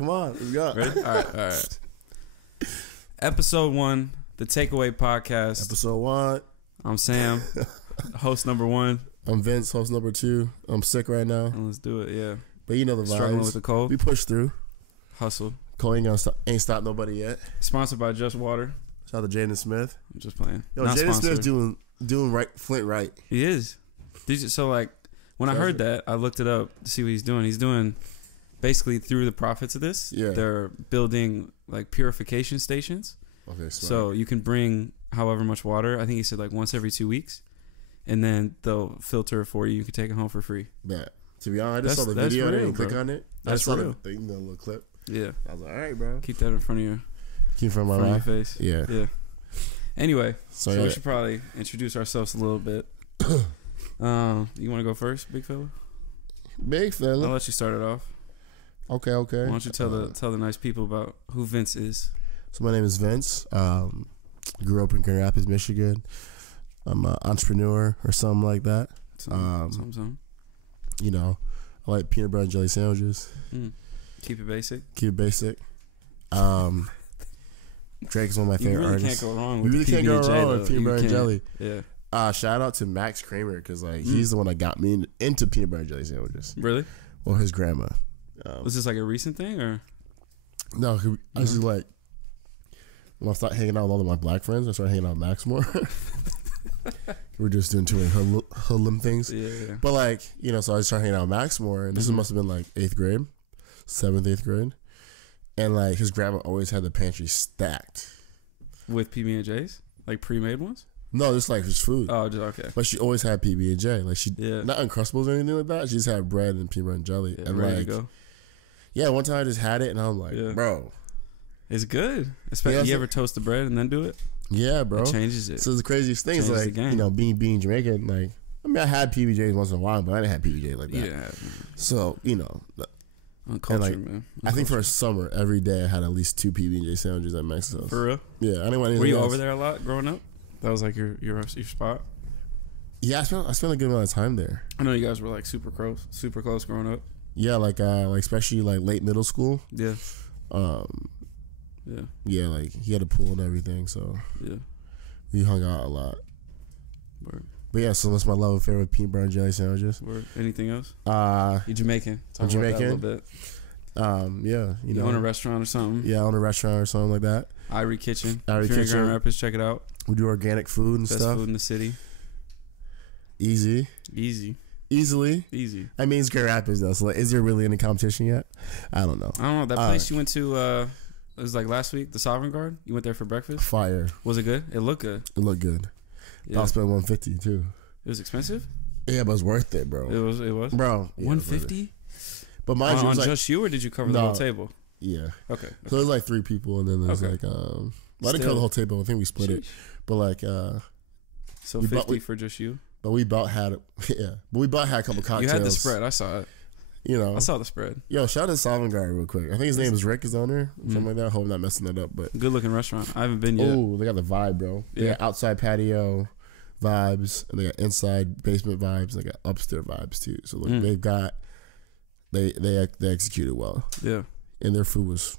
Come on, let's go. Ready? All right. Episode 1, the Takeaway Podcast. Episode 1. I'm Sam, host number 1. I'm Vince, host number 2. I'm sick right now. And let's do it, yeah. But you know the vibes. Struggling with the cold. We push through. Hustle. Cold ain't stopped nobody yet. Sponsored by Just Water. Shout out to Jaden Smith. I'm just playing. Yo, Not Jaden sponsored. Smith's doing right, Flint right. He is. So like, when I heard that, I looked it up to see what he's doing. He's doing, basically through the profits of this, they're building like purification stations. Okay, smart. So you can bring however much water. I think he said like once every 2 weeks, and then they'll filter it for you. You can take it home for free. Yeah. To be honest, I just saw the video. I didn't click on it. That's I saw real. the little clip. Yeah. I was like, all right, bro. Keep that in front of you. Keep in front of my face. Yeah. Yeah. Anyway, so we should probably introduce ourselves a little bit. You want to go first, big fella? Big fella. I'll let you start it off. Okay. Why don't you tell the nice people about who Vince is? So my name is Vince. Grew up in Grand Rapids, Michigan. I'm an entrepreneur or something like that. Something. You know, I like peanut butter and jelly sandwiches. Keep it basic. Drake's one of my favorite artists. You really can't go wrong with You really can't go wrong with peanut butter and jelly. Yeah. Shout out to Max Kramer because like he's the one that got me into peanut butter and jelly sandwiches. Really? Well, his grandma. Was this like a recent thing or? No, I was just like when I started hanging out with all of my black friends, I started hanging out with Max more. We're just doing too many hoodlum things. Yeah. But like, you know, so I started hanging out with Max more, and this must have been like 8th grade, 7th, 8th grade. And like his grandma always had the pantry stacked. With PB&Js? Like pre-made ones? No, just like just food. Oh, just okay. But she always had PB&J. Like she not Uncrustables or anything like that. She just had bread and peanut butter and jelly. Yeah, and ready like to go. Yeah, one time I just had it and I'm like, bro. It's good. Especially you ever toast the bread and then do it? Yeah, bro. It changes it. So the craziest thing is like, you know, being Jamaican, like I mean I had PB&Js once in a while, but I didn't have PB&Js like that. Yeah. So, you know, Uncultured, man. I think for a summer, every day I had at least 2 PB&J sandwiches at Max's house. For real? Yeah, I didn't want anything Were you else. over there a lot growing up? That was like your spot? Yeah, I spent a good amount of time there. I know you guys were like super close growing up. Yeah, like especially like late middle school. Yeah. Yeah, like he had a pool and everything, so we hung out a lot. Word. But yeah, so that's my love affair with peanut butter and jelly sandwiches. Word. Anything else? You Jamaican. I'm Jamaican. A little bit. Yeah, you own a restaurant or something? Yeah, I own a restraunt or something like that. Irie Kitchen. Irie If you're Kitchen. in Grand Rapids, check it out. We do organic food and Best stuff. food in the city. Easily. I mean, it's Grand Rapids though. So like, is there really any competition yet? I don't know. That place you went to. It was like last week. The Sovereign Guard. You went there for breakfast. Fire. Was it good? It looked good. It looked good. Yeah. I spent $150 too. It was expensive. Yeah, but it's worth it, bro. It was, bro. $150. But mind you, on like, just you, or did you cover the whole table? Yeah. Okay. So there's like 3 people, and then there's like I didn't cover the whole table. I think we split it, but like so 50 for just you. But we about had it. Yeah. But we about had a couple cocktails. You had the spread. I saw it. You know, I saw the spread. Yo, shout out to Sovereign Guard real quick. I think his name is Rick, is on there, something like that. I hope I'm not messing that up. But good looking restaurant. I haven't been yet. Oh, they got the vibe, bro. They got outside patio vibes, and they got inside basement vibes. And they got upstairs vibes too. So look, they've got they executed well. Yeah, and their food was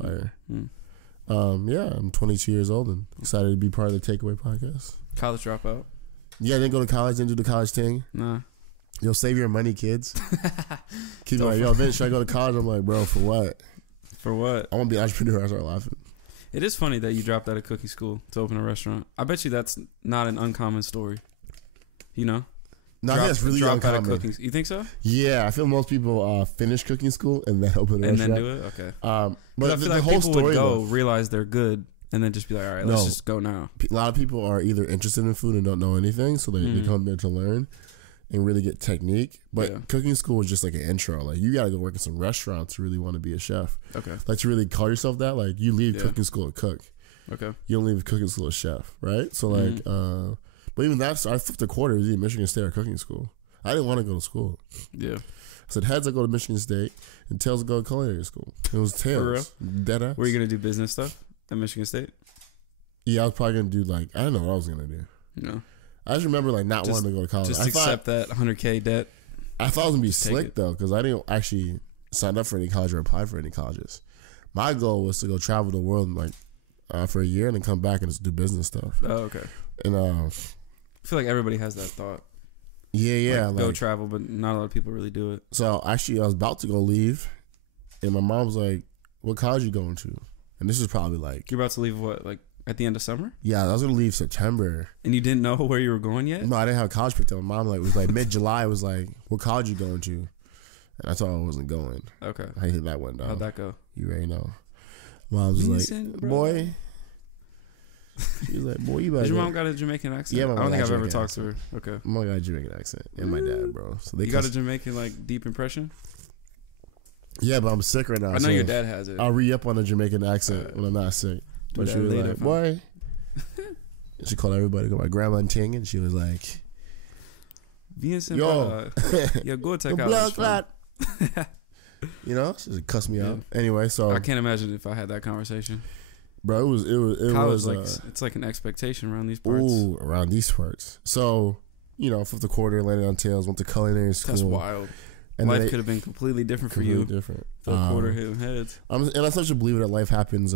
fire. Yeah, I'm 22 years old and excited to be part of the Takeaway Podcast. College dropout. Yeah, I didn't go to college. Didn't do the college thing. Nah. Yo, save your money, kids. Keep like, yo, Vince, should I go to college? I'm like, bro, for what? For what? I want to be an entrepreneur. I start laughing. It is funny that you dropped out of cooking school to open a restaurant. I bet you that's not an uncommon story. You know? No, I think that's really uncommon. Out of cooking. You think so? Yeah, I feel most people finish cooking school and then open a restaurant. And then do it? Okay. But I feel like whole people story would go, realize they're good, and then just be like, all right, let's just go now. A lot of people are either interested in food and don't know anything, so they come there to learn and really get technique. But cooking school is just like an intro. Like, you got to go work in some restaurants to really want to be a chef. Okay. Like, to really call yourself that, like, you leave cooking school to cook. Okay. You don't leave cooking school as chef, right? So, like, but even that, I flipped a quarter. It was either Michigan State or cooking school. I didn't want to go to school. Yeah. I said, heads, I go to Michigan State, and tails, I go to culinary school. It was tails. For real? Dead ass. Were you going to do business stuff at Michigan State? Yeah, I was probably going to do, like, I don't know what I was going to do. No. I just remember, like, not wanting to go to college. Just accept that $100K debt. I thought it was going to be slick, though, because I didn't actually, signed up for any college or applied for any colleges. My goal was to go travel the world for a year and then come back and just do business stuff. Oh, okay. And I feel like everybody has that thought. Yeah. Like, go travel, but not a lot of people really do it. So actually, I was about to go leave, and my mom was like, "What college you going to?" And this is probably like you're about to leave. What, like at the end of summer? Yeah, I was gonna leave September. And you didn't know where you were going yet? No, I didn't have college picked up. My mom was like mid-July. Was like, "What college you going to?" And I told her I wasn't going. Okay. I hated that one. How'd that go? You already know. Mom was Vincent, like, bro. "Boy." She was like, "Boy, you better." Did your mom got a Jamaican accent? Yeah, I don't think I've ever talked to her. Okay. My mom got a Jamaican accent, and my dad, bro. So you got a Jamaican like deep impression? Yeah, but I'm sick right now. I know your dad has it. I'll re-up on a Jamaican accent when I'm not sick. But she was like, "Boy," she called everybody. Got my grandma and Ting, and she was like, Vincent, "Yo, go take out." You know, she just cussed me out. Anyway, so I can't imagine if I had that conversation. Bro, it college, was like it's like an expectation around these parts. Ooh, around these parts. So, fifth quarter, landed on tails, went to culinary school. That's wild. And life could have been completely different for you. Different. Fifth quarter hitting heads. And I such a believer that life happens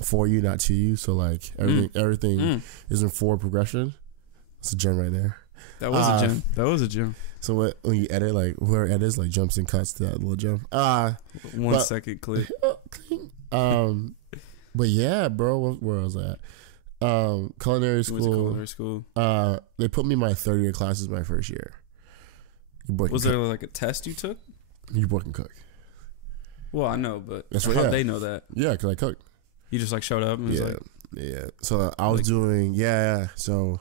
for you, not to you. So like everything is in forward progression. It's a gem right there. That was a gem. That was a gem. So when you edit, like whoever edits, like jumps and cuts to that little gem. 1 second clip. But yeah, bro, where was I at? Culinary school. They put me in my third year classes my first year. Was there like a test you took? You work and cook. Well, I know, but how'd they know that? Yeah, because I cooked. You just like showed up and was like... Yeah. So I was doing... Yeah. So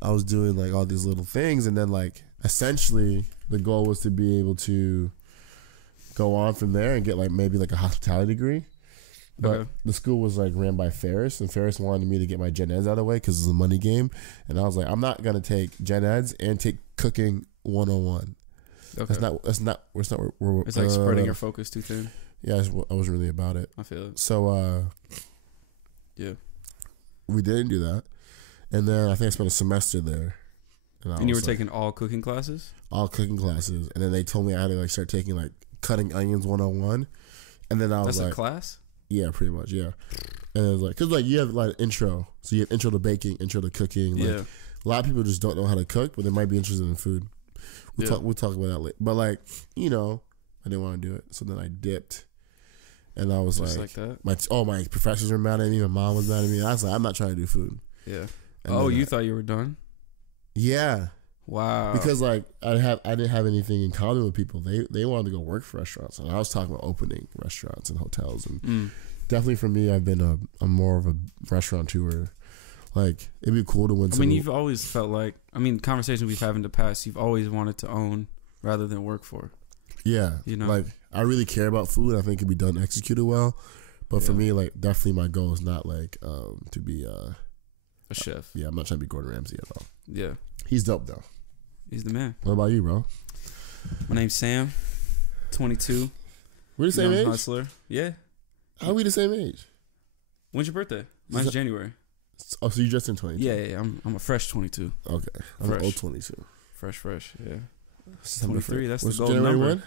I was doing like all these little things, and then like essentially the goal was to be able to go on from there and get like maybe like a hospitality degree. But the school was like ran by Ferris, and Ferris wanted me to get my gen eds out of the way because it's a money game. And I was like, I'm not gonna take gen eds and take cooking 101. Okay. That's not where it's like spreading your focus too thin. Yeah, I wasn't really about it. I feel it. So yeah, we didn't do that, and then I think I spent a semester there. And you were taking all cooking classes? All cooking classes, and then they told me I had to like start taking like cutting onions 101, and then I was that's a class. Yeah, pretty much. Yeah, and it was like because like you have like intro, so you have intro to baking, intro to cooking. Like, yeah, a lot of people just don't know how to cook, but they might be interested in food. We'll talk about that later. But like I didn't want to do it, so then I dipped, and I was just like that. My professors were mad at me. My mom was mad at me. I was like, I'm not trying to do food. Yeah. And you thought you were done? Yeah. Wow. Because like I didn't have anything in common with people. They wanted to go work for restaurants, and I was talking about opening restaurants and hotels. And definitely for me, I've been a more of a restaurateur. Like it'd be cool to win. I mean, you've always felt like conversations we've had in the past. You've always wanted to own rather than work for. Yeah, like I really care about food. I think it can be done executed well. But for me, like definitely my goal is not like to be a chef. Yeah, I'm not trying to be Gordon Ramsay at all. Yeah, he's dope though. He's the man. What about you, bro? My name's Sam, 22. We're the same age? Hustler. Yeah. How are we the same age? When's your birthday? Mine's January. Oh, so you just turned 22? Yeah. I'm a fresh 22. Okay. I'm an old 22. Fresh. Yeah. 23. That's the golden January number. 1?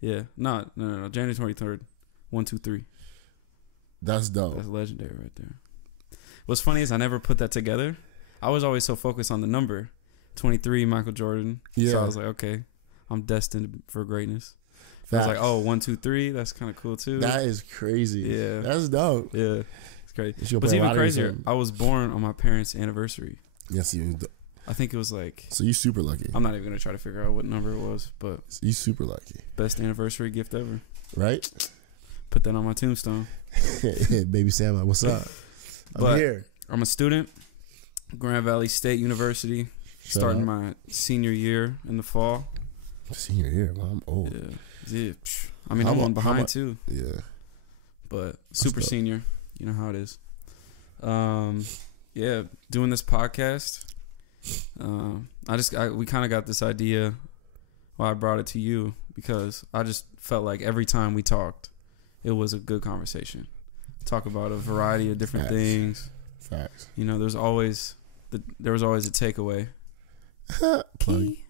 Yeah. No. January 23rd. 1, 2, 3. That's dope. That's legendary right there. What's funny is I never put that together. I was always so focused on the number. 23, Michael Jordan. Yeah. So I was like, okay, I'm destined for greatness. I was like, 1, 2, 3. That's kind of cool too. That is crazy. Yeah. That's dope. Yeah. It's crazy. But it's even crazier. I was born on my parents' anniversary. Yes, I think it was like... So you super lucky. I'm not even going to try to figure out what number it was, but... You super lucky. Best anniversary gift ever. Right? Put that on my tombstone. Baby Sam, what's up? I'm here. I'm a student. Grand Valley State University. Starting my senior year in the fall. Senior year? Well, I'm old. Yeah. I mean, I'm one behind too. Yeah. But super senior. You know how it is. Yeah, doing this podcast. We kind of got this idea. Well, I brought it to you because I just felt like every time we talked, it was a good conversation. Talk about a variety of different things. Facts. There was always a takeaway. Key.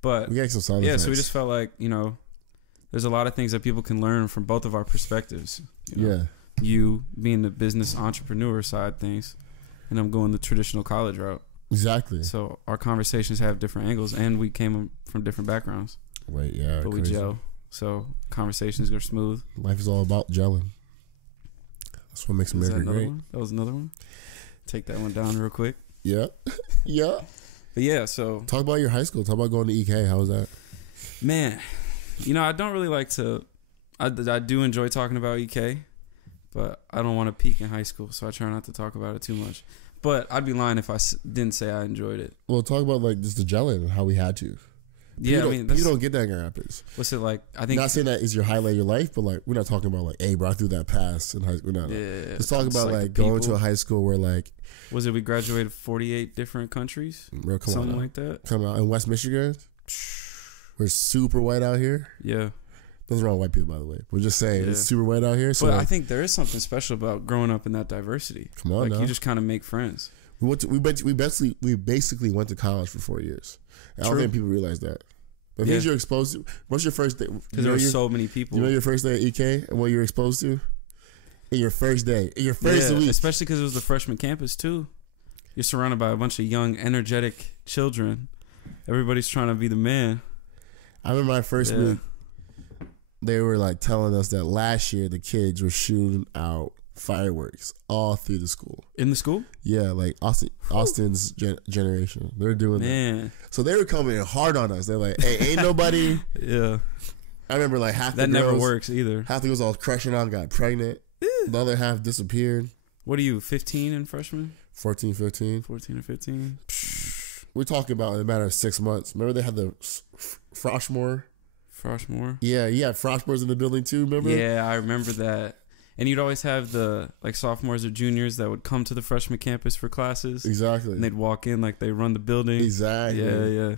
But we got some so we just felt like this there's a lot of things that people can learn from both of our perspectives. You know? Yeah. You being the business entrepreneur side things, and I'm going the traditional college route. Exactly. So our conversations have different angles, and we came from different backgrounds. Wait, yeah. But crazy. We gel. So conversations go smooth. Life is all about gelling. That's what makes America great. One? That was another one. Take that one down real quick. Yeah. Yeah. But yeah, so talk about your high school. Talk about going to EK. How was that? Man, I don't really like to. I do enjoy talking about EK, but I don't want to peak in high school, so I try not to talk about it too much. But I'd be lying if I didn't say I enjoyed it. Well, talk about like just the gelling and how we had to. Yeah, you don't get that in Grand Rapids. What's it like? I think not saying that is your highlight of your life, but like we're not talking about like, hey, bro, I threw that pass in high school. No. Yeah, just talk about like going to a high school where like. Was it we graduated 48 different countries? Bro, something like that. Come out in West Michigan. We're super white out here. Yeah. Those are all white people, by the way. We're just saying it's super white out here. So but I think there is something special about growing up in that diversity. Come on, like you just kind of make friends. We basically went to college for 4 years. I don't think people realize that. But things you're exposed to. What's your first day? Because there were so many people. You know your first day at EK and what you were exposed to? In your first day. In your first week. Especially because it was the freshman campus, too. You're surrounded by a bunch of young, energetic children. Everybody's trying to be the man. I remember my first week, they were like telling us that last year the kids were shooting out fireworks all through the school. In the school? Yeah, like Austin's generation. They're doing that. So they were coming in hard on us. They're like, hey, ain't nobody. Yeah. I remember like half that the girls. That never works either. Half the girls all crushing on, got pregnant. The other half disappeared. What are you, 15 in freshman? 14, 15. 14 or 15. We're talking about in a matter of 6 months. Remember they had the Froshmore? Froshmore? Yeah, you had Froshmores in the building too, remember? Yeah, I remember that. And you'd always have the like sophomores or juniors that would come to the freshman campus for classes. Exactly. And they'd walk in like they run the building. Exactly. Yeah.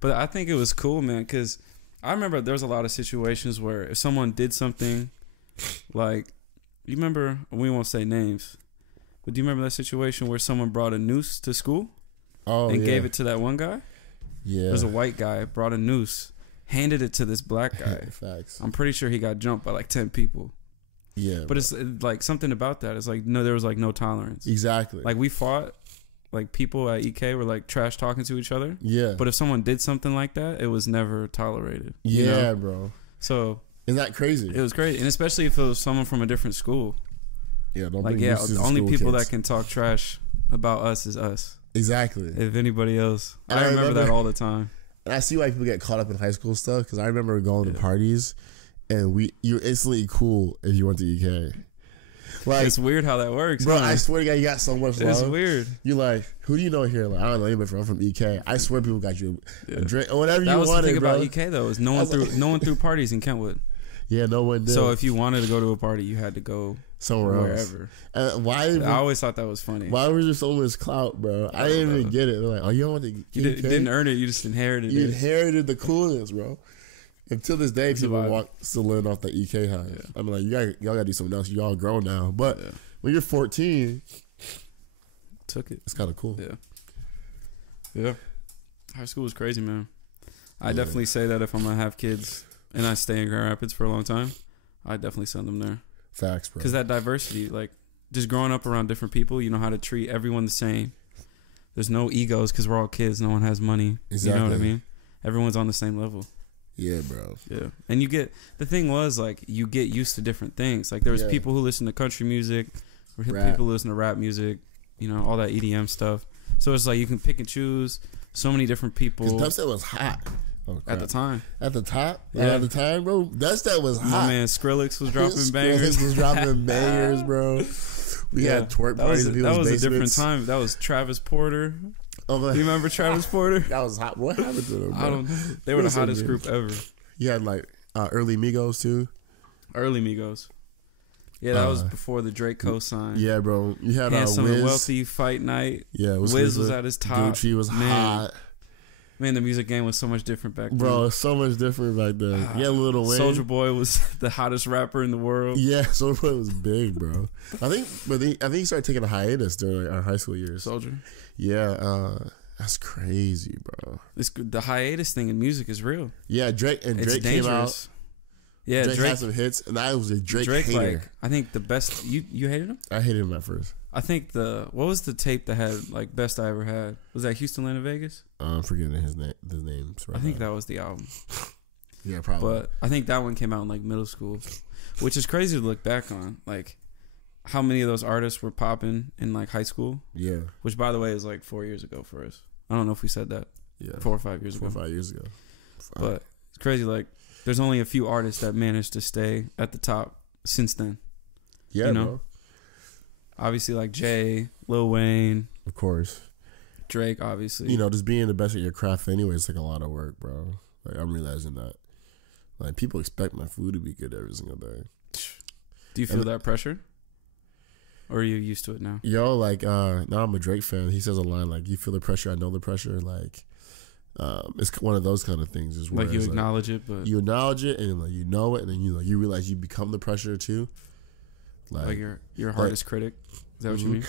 But I think it was cool, man, because I remember there was a lot of situations where if someone did something, like, you remember, we won't say names, but do you remember that situation where someone brought a noose to school? And gave it to that one guy? Yeah. There was a white guy, brought a noose, handed it to this black guy. Facts. I'm pretty sure he got jumped by like 10 people. Yeah. But it's like something about that. It's like, no, there was like no tolerance. Exactly. Like we fought, like people at EK were like trash talking to each other. Yeah. But if someone did something like that, it was never tolerated. Yeah, you know? bro. So. Isn't that crazy? It was crazy. And especially if it was someone from a different school. Yeah, don't like, the only people that can talk trash about us is us. Exactly. If anybody else. I remember that all the time. And I see why people get caught up in high school stuff, because I remember going to parties and you're instantly cool if you went to EK. Like, it's weird how that works, bro. I swear to God, you got so much love. It's weird. You like, who do you know here? Like, I don't know anybody from EK. I swear people got you a drink or whatever you wanted. That was the thing about EK though, is no one threw parties in Kentwood. Yeah, no one did. So if you wanted to go to a party, you had to go somewhere else. Why? I always thought that was funny. Why was there so much clout, bro? I didn't even get it. They're like, oh, you don't want to. You didn't earn it. You just inherited it. You inherited the coolness, bro. Until this day, people still living off the EK high. Yeah. I'm like, y'all got to do something else. Y'all grown now. But when you're 14, took it. It's kind of cool. Yeah. High school was crazy, man. I definitely say that if I'm gonna have kids and I stay in Grand Rapids for a long time, I definitely send them there. Facts, bro. Because that diversity, like just growing up around different people, you know how to treat everyone the same. There's no egos because we're all kids. No one has money. Exactly. You know what I mean? Everyone's on the same level. Yeah, bro. Yeah. And the thing was, like, you get used to different things. Like, there was people who listen to country music, or people who listen to rap music, you know, all that EDM stuff. So it's like you can pick and choose so many different people. Because dubstep was hot. At the time. At the top? Yeah. At the time, bro. Dubstep was hot. My man Skrillex was dropping bangers. Skrillex was dropping bangers, bro. We had twerk parties in people's basements. That was a different time. That was Travis Porter. Oh, you remember Travis Porter? That was hot. What happened to them, bro? I don't know. They were the hottest group ever. You had like early Migos too. Early Migos. Yeah, that was before the Drake co-sign. Yeah, bro. You had Handsome Wiz. and Wealthy Fight Night. Yeah, Wiz was at his top. Gucci was hot. Man, the music game was so much different back then. Bro, so much different back then. Yeah, Lil Wayne. Soulja Boy was the hottest rapper in the world. Yeah, Soulja Boy was big, bro. I think he started taking a hiatus during our high school years. Soulja. Yeah, that's crazy, bro. The hiatus thing in music is real. Yeah, Drake came out. Yeah, Drake had some hits, and I was a Drake hater. Like, I think the best. You hated him? I hated him at first. I think what was the tape that had like best I ever had? Was that Houston, Atlanta, Vegas? I'm forgetting his names. Right I think that was the album. Yeah, probably. But I think that one came out in like middle school, which is crazy to look back on. Like, how many of those artists were popping in like high school? Yeah. Which, by the way, is like 4 years ago for us. I don't know if we said that. Yeah. 4 or 5 years ago. 4 or 5 years ago. But it's crazy. Like, there's only a few artists that managed to stay at the top since then. Yeah, you know? Bro. Obviously, like Jay, Lil Wayne, of course, Drake. Obviously, you know, just being the best at your craft anyway is like a lot of work, bro. Like, I'm realizing that. Like, people expect my food to be good every single day. Do you feel that pressure? Or are you used to it now? Yo, like, now I'm a Drake fan. He says a line like, "You feel the pressure, I know the pressure." Like, it's one of those kind of things. Is like you acknowledge it, but you acknowledge it, and like you know it, and then you realize you become the pressure too. Like your hardest critic. Is that what you mean?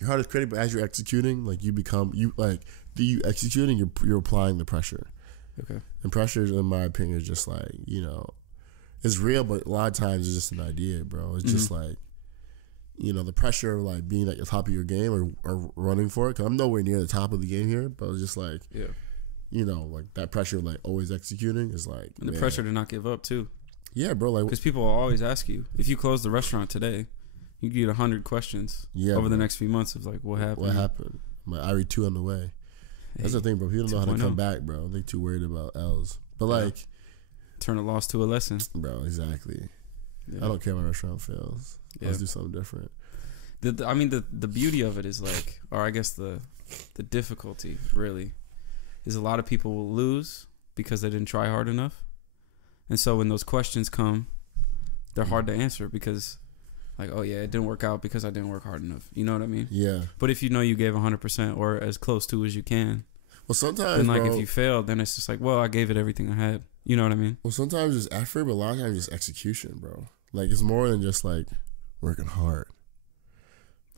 Your hardest critic, but as you're executing, like you executing, you're applying the pressure. Okay. And pressure, in my opinion, is just like, you know, it's real, but a lot of times it's just an idea, bro. It's just like, you know, the pressure of like being at the top of your game or running for it. Cause I'm nowhere near the top of the game here, but it's just like, you know, like that pressure of like always executing is like, and the pressure to not give up too. Yeah, bro. Like, because people will always ask you, if you close the restaurant today, you get 100 questions over the next few months of like, what happened? What happened? My IRE 2 on the way. That's the thing, bro. People don't know how to come back, bro. They're too worried about L's. But like, turn a loss to a lesson, bro. Exactly. I don't care if my restaurant fails. Let's do something different. The beauty of it is like, or I guess the difficulty really is a lot of people will lose because they didn't try hard enough. And so when those questions come, they're hard to answer because, like, oh yeah, it didn't work out because I didn't work hard enough. You know what I mean? Yeah. But if you know you gave 100% or as close to as you can, well, sometimes, then like if you failed, then it's just like, well, I gave it everything I had. You know what I mean? Well, sometimes it's effort, but a lot of times it's execution, bro. Like, it's more than just like working hard.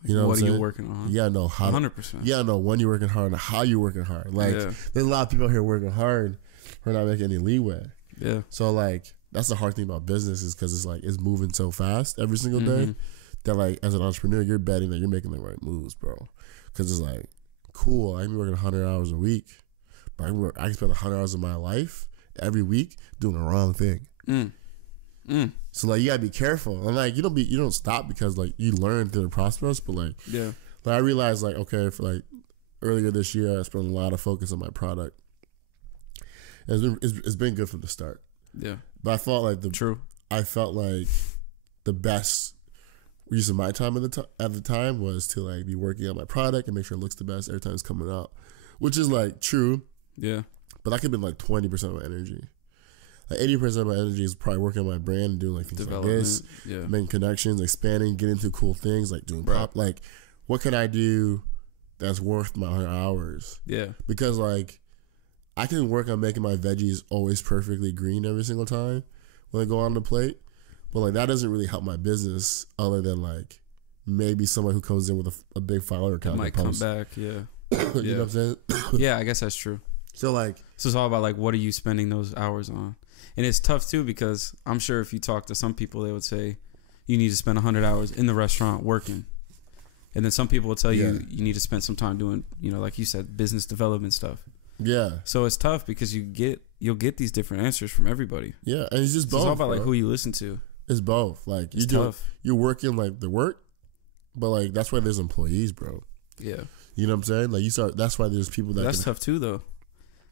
You know what are you working on? Yeah, no, how 100%. Yeah, no, when you're working hard and how you're working hard. Like, there's a lot of people out here working hard who are not making any leeway. Yeah. So like, that's the hard thing about business is because it's like it's moving so fast every single day that like as an entrepreneur you're betting that you're making the right moves, bro. Because it's like, cool, I can be working 100 hours a week, but I can spend 100 hours of my life every week doing the wrong thing. So like you gotta be careful, and like you don't stop because like you learn through the process, but like I realized like, okay, for like earlier this year I spent a lot of focus on my product. And it's been good from the start. Yeah. But I felt like the best use of my time at the time was to like be working on my product and make sure it looks the best every time it's coming out, which is like true. Yeah. But that could have been like 20% of my energy. Like 80% of my energy is probably working on my brand and doing like things like this, making connections, expanding, getting into cool things, like doing like what can I do that's worth my 100 hours? Yeah. Because like I can work on making my veggies always perfectly green every single time when I go on the plate, but like that doesn't really help my business other than like maybe someone who comes in with a big follower account might come back. Yeah. You know what I'm saying? Yeah, I guess that's true. So like, so it's all about like what are you spending those hours on, and it's tough too because I'm sure if you talk to some people, they would say you need to spend 100 hours in the restaurant working, and then some people will tell you you need to spend some time doing, you know, like you said, business development stuff. Yeah. So it's tough because you'll get these different answers from everybody. Yeah, and it's just both. It's all about like who you listen to. It's both. Like you're working like the work, but like that's why there's employees, bro. Yeah. You know what I'm saying? Like that's why there's people that. That's tough too, though.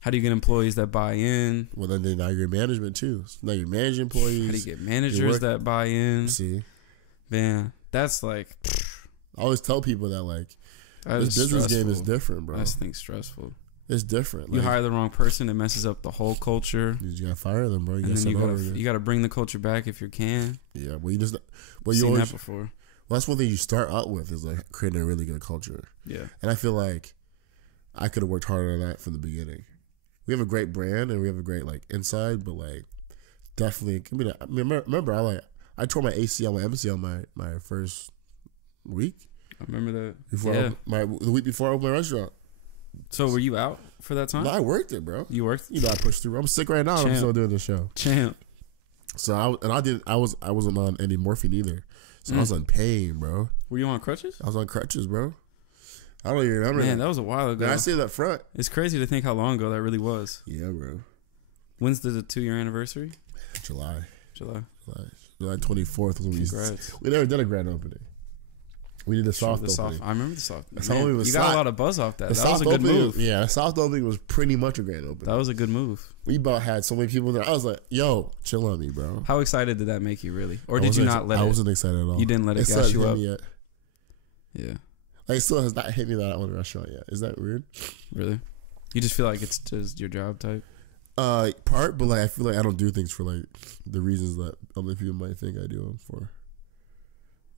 How do you get employees that buy in? Well, then now you're management too. So now you're managing employees. How do you get managers that buy in? See, man, that's like. I always tell people that like this business game is different, bro. I just think stressful. It's different. You hire the wrong person, it messes up the whole culture. You gotta fire them, bro. You gotta bring the culture back if you can. Yeah, well, you seen that before. Well, that's one thing you start out with is like creating a really good culture. Yeah, and I feel like I could have worked harder on that from the beginning. We have a great brand and we have a great like inside, but like definitely. I mean, remember I tore my ACL, my MCL my first week. I remember that. The week before I opened my restaurant. So were you out for that time? No, I worked it, bro. You worked? You know, I pushed through. I'm sick right now. I'm still doing the show. Champ. So I wasn't on any morphine either. So I was on pain, bro. Were you on crutches? I was on crutches, bro. I don't even remember. Man, that was a while ago. Did I say that front? It's crazy to think how long ago that really was. Yeah, bro. When's the 2-year anniversary? July 24th. Congrats. We never did a grand opening. We did a soft opening. I remember the soft. Man, you got a lot of buzz off that. That was a good move. Yeah, soft opening was pretty much a grand opening. That was a good move. We about had so many people there. I was like, yo, chill on me, bro. How excited did that make you, really? Or did you not let it? I wasn't excited at all. You didn't let it gas you up? Yet. Yeah. Like, it still has not hit me that I own a restaurant yet. Is that weird? Really? You just feel like it's just your job type? Part, but like I feel like I don't do things for like the reasons that other people might think I do them for.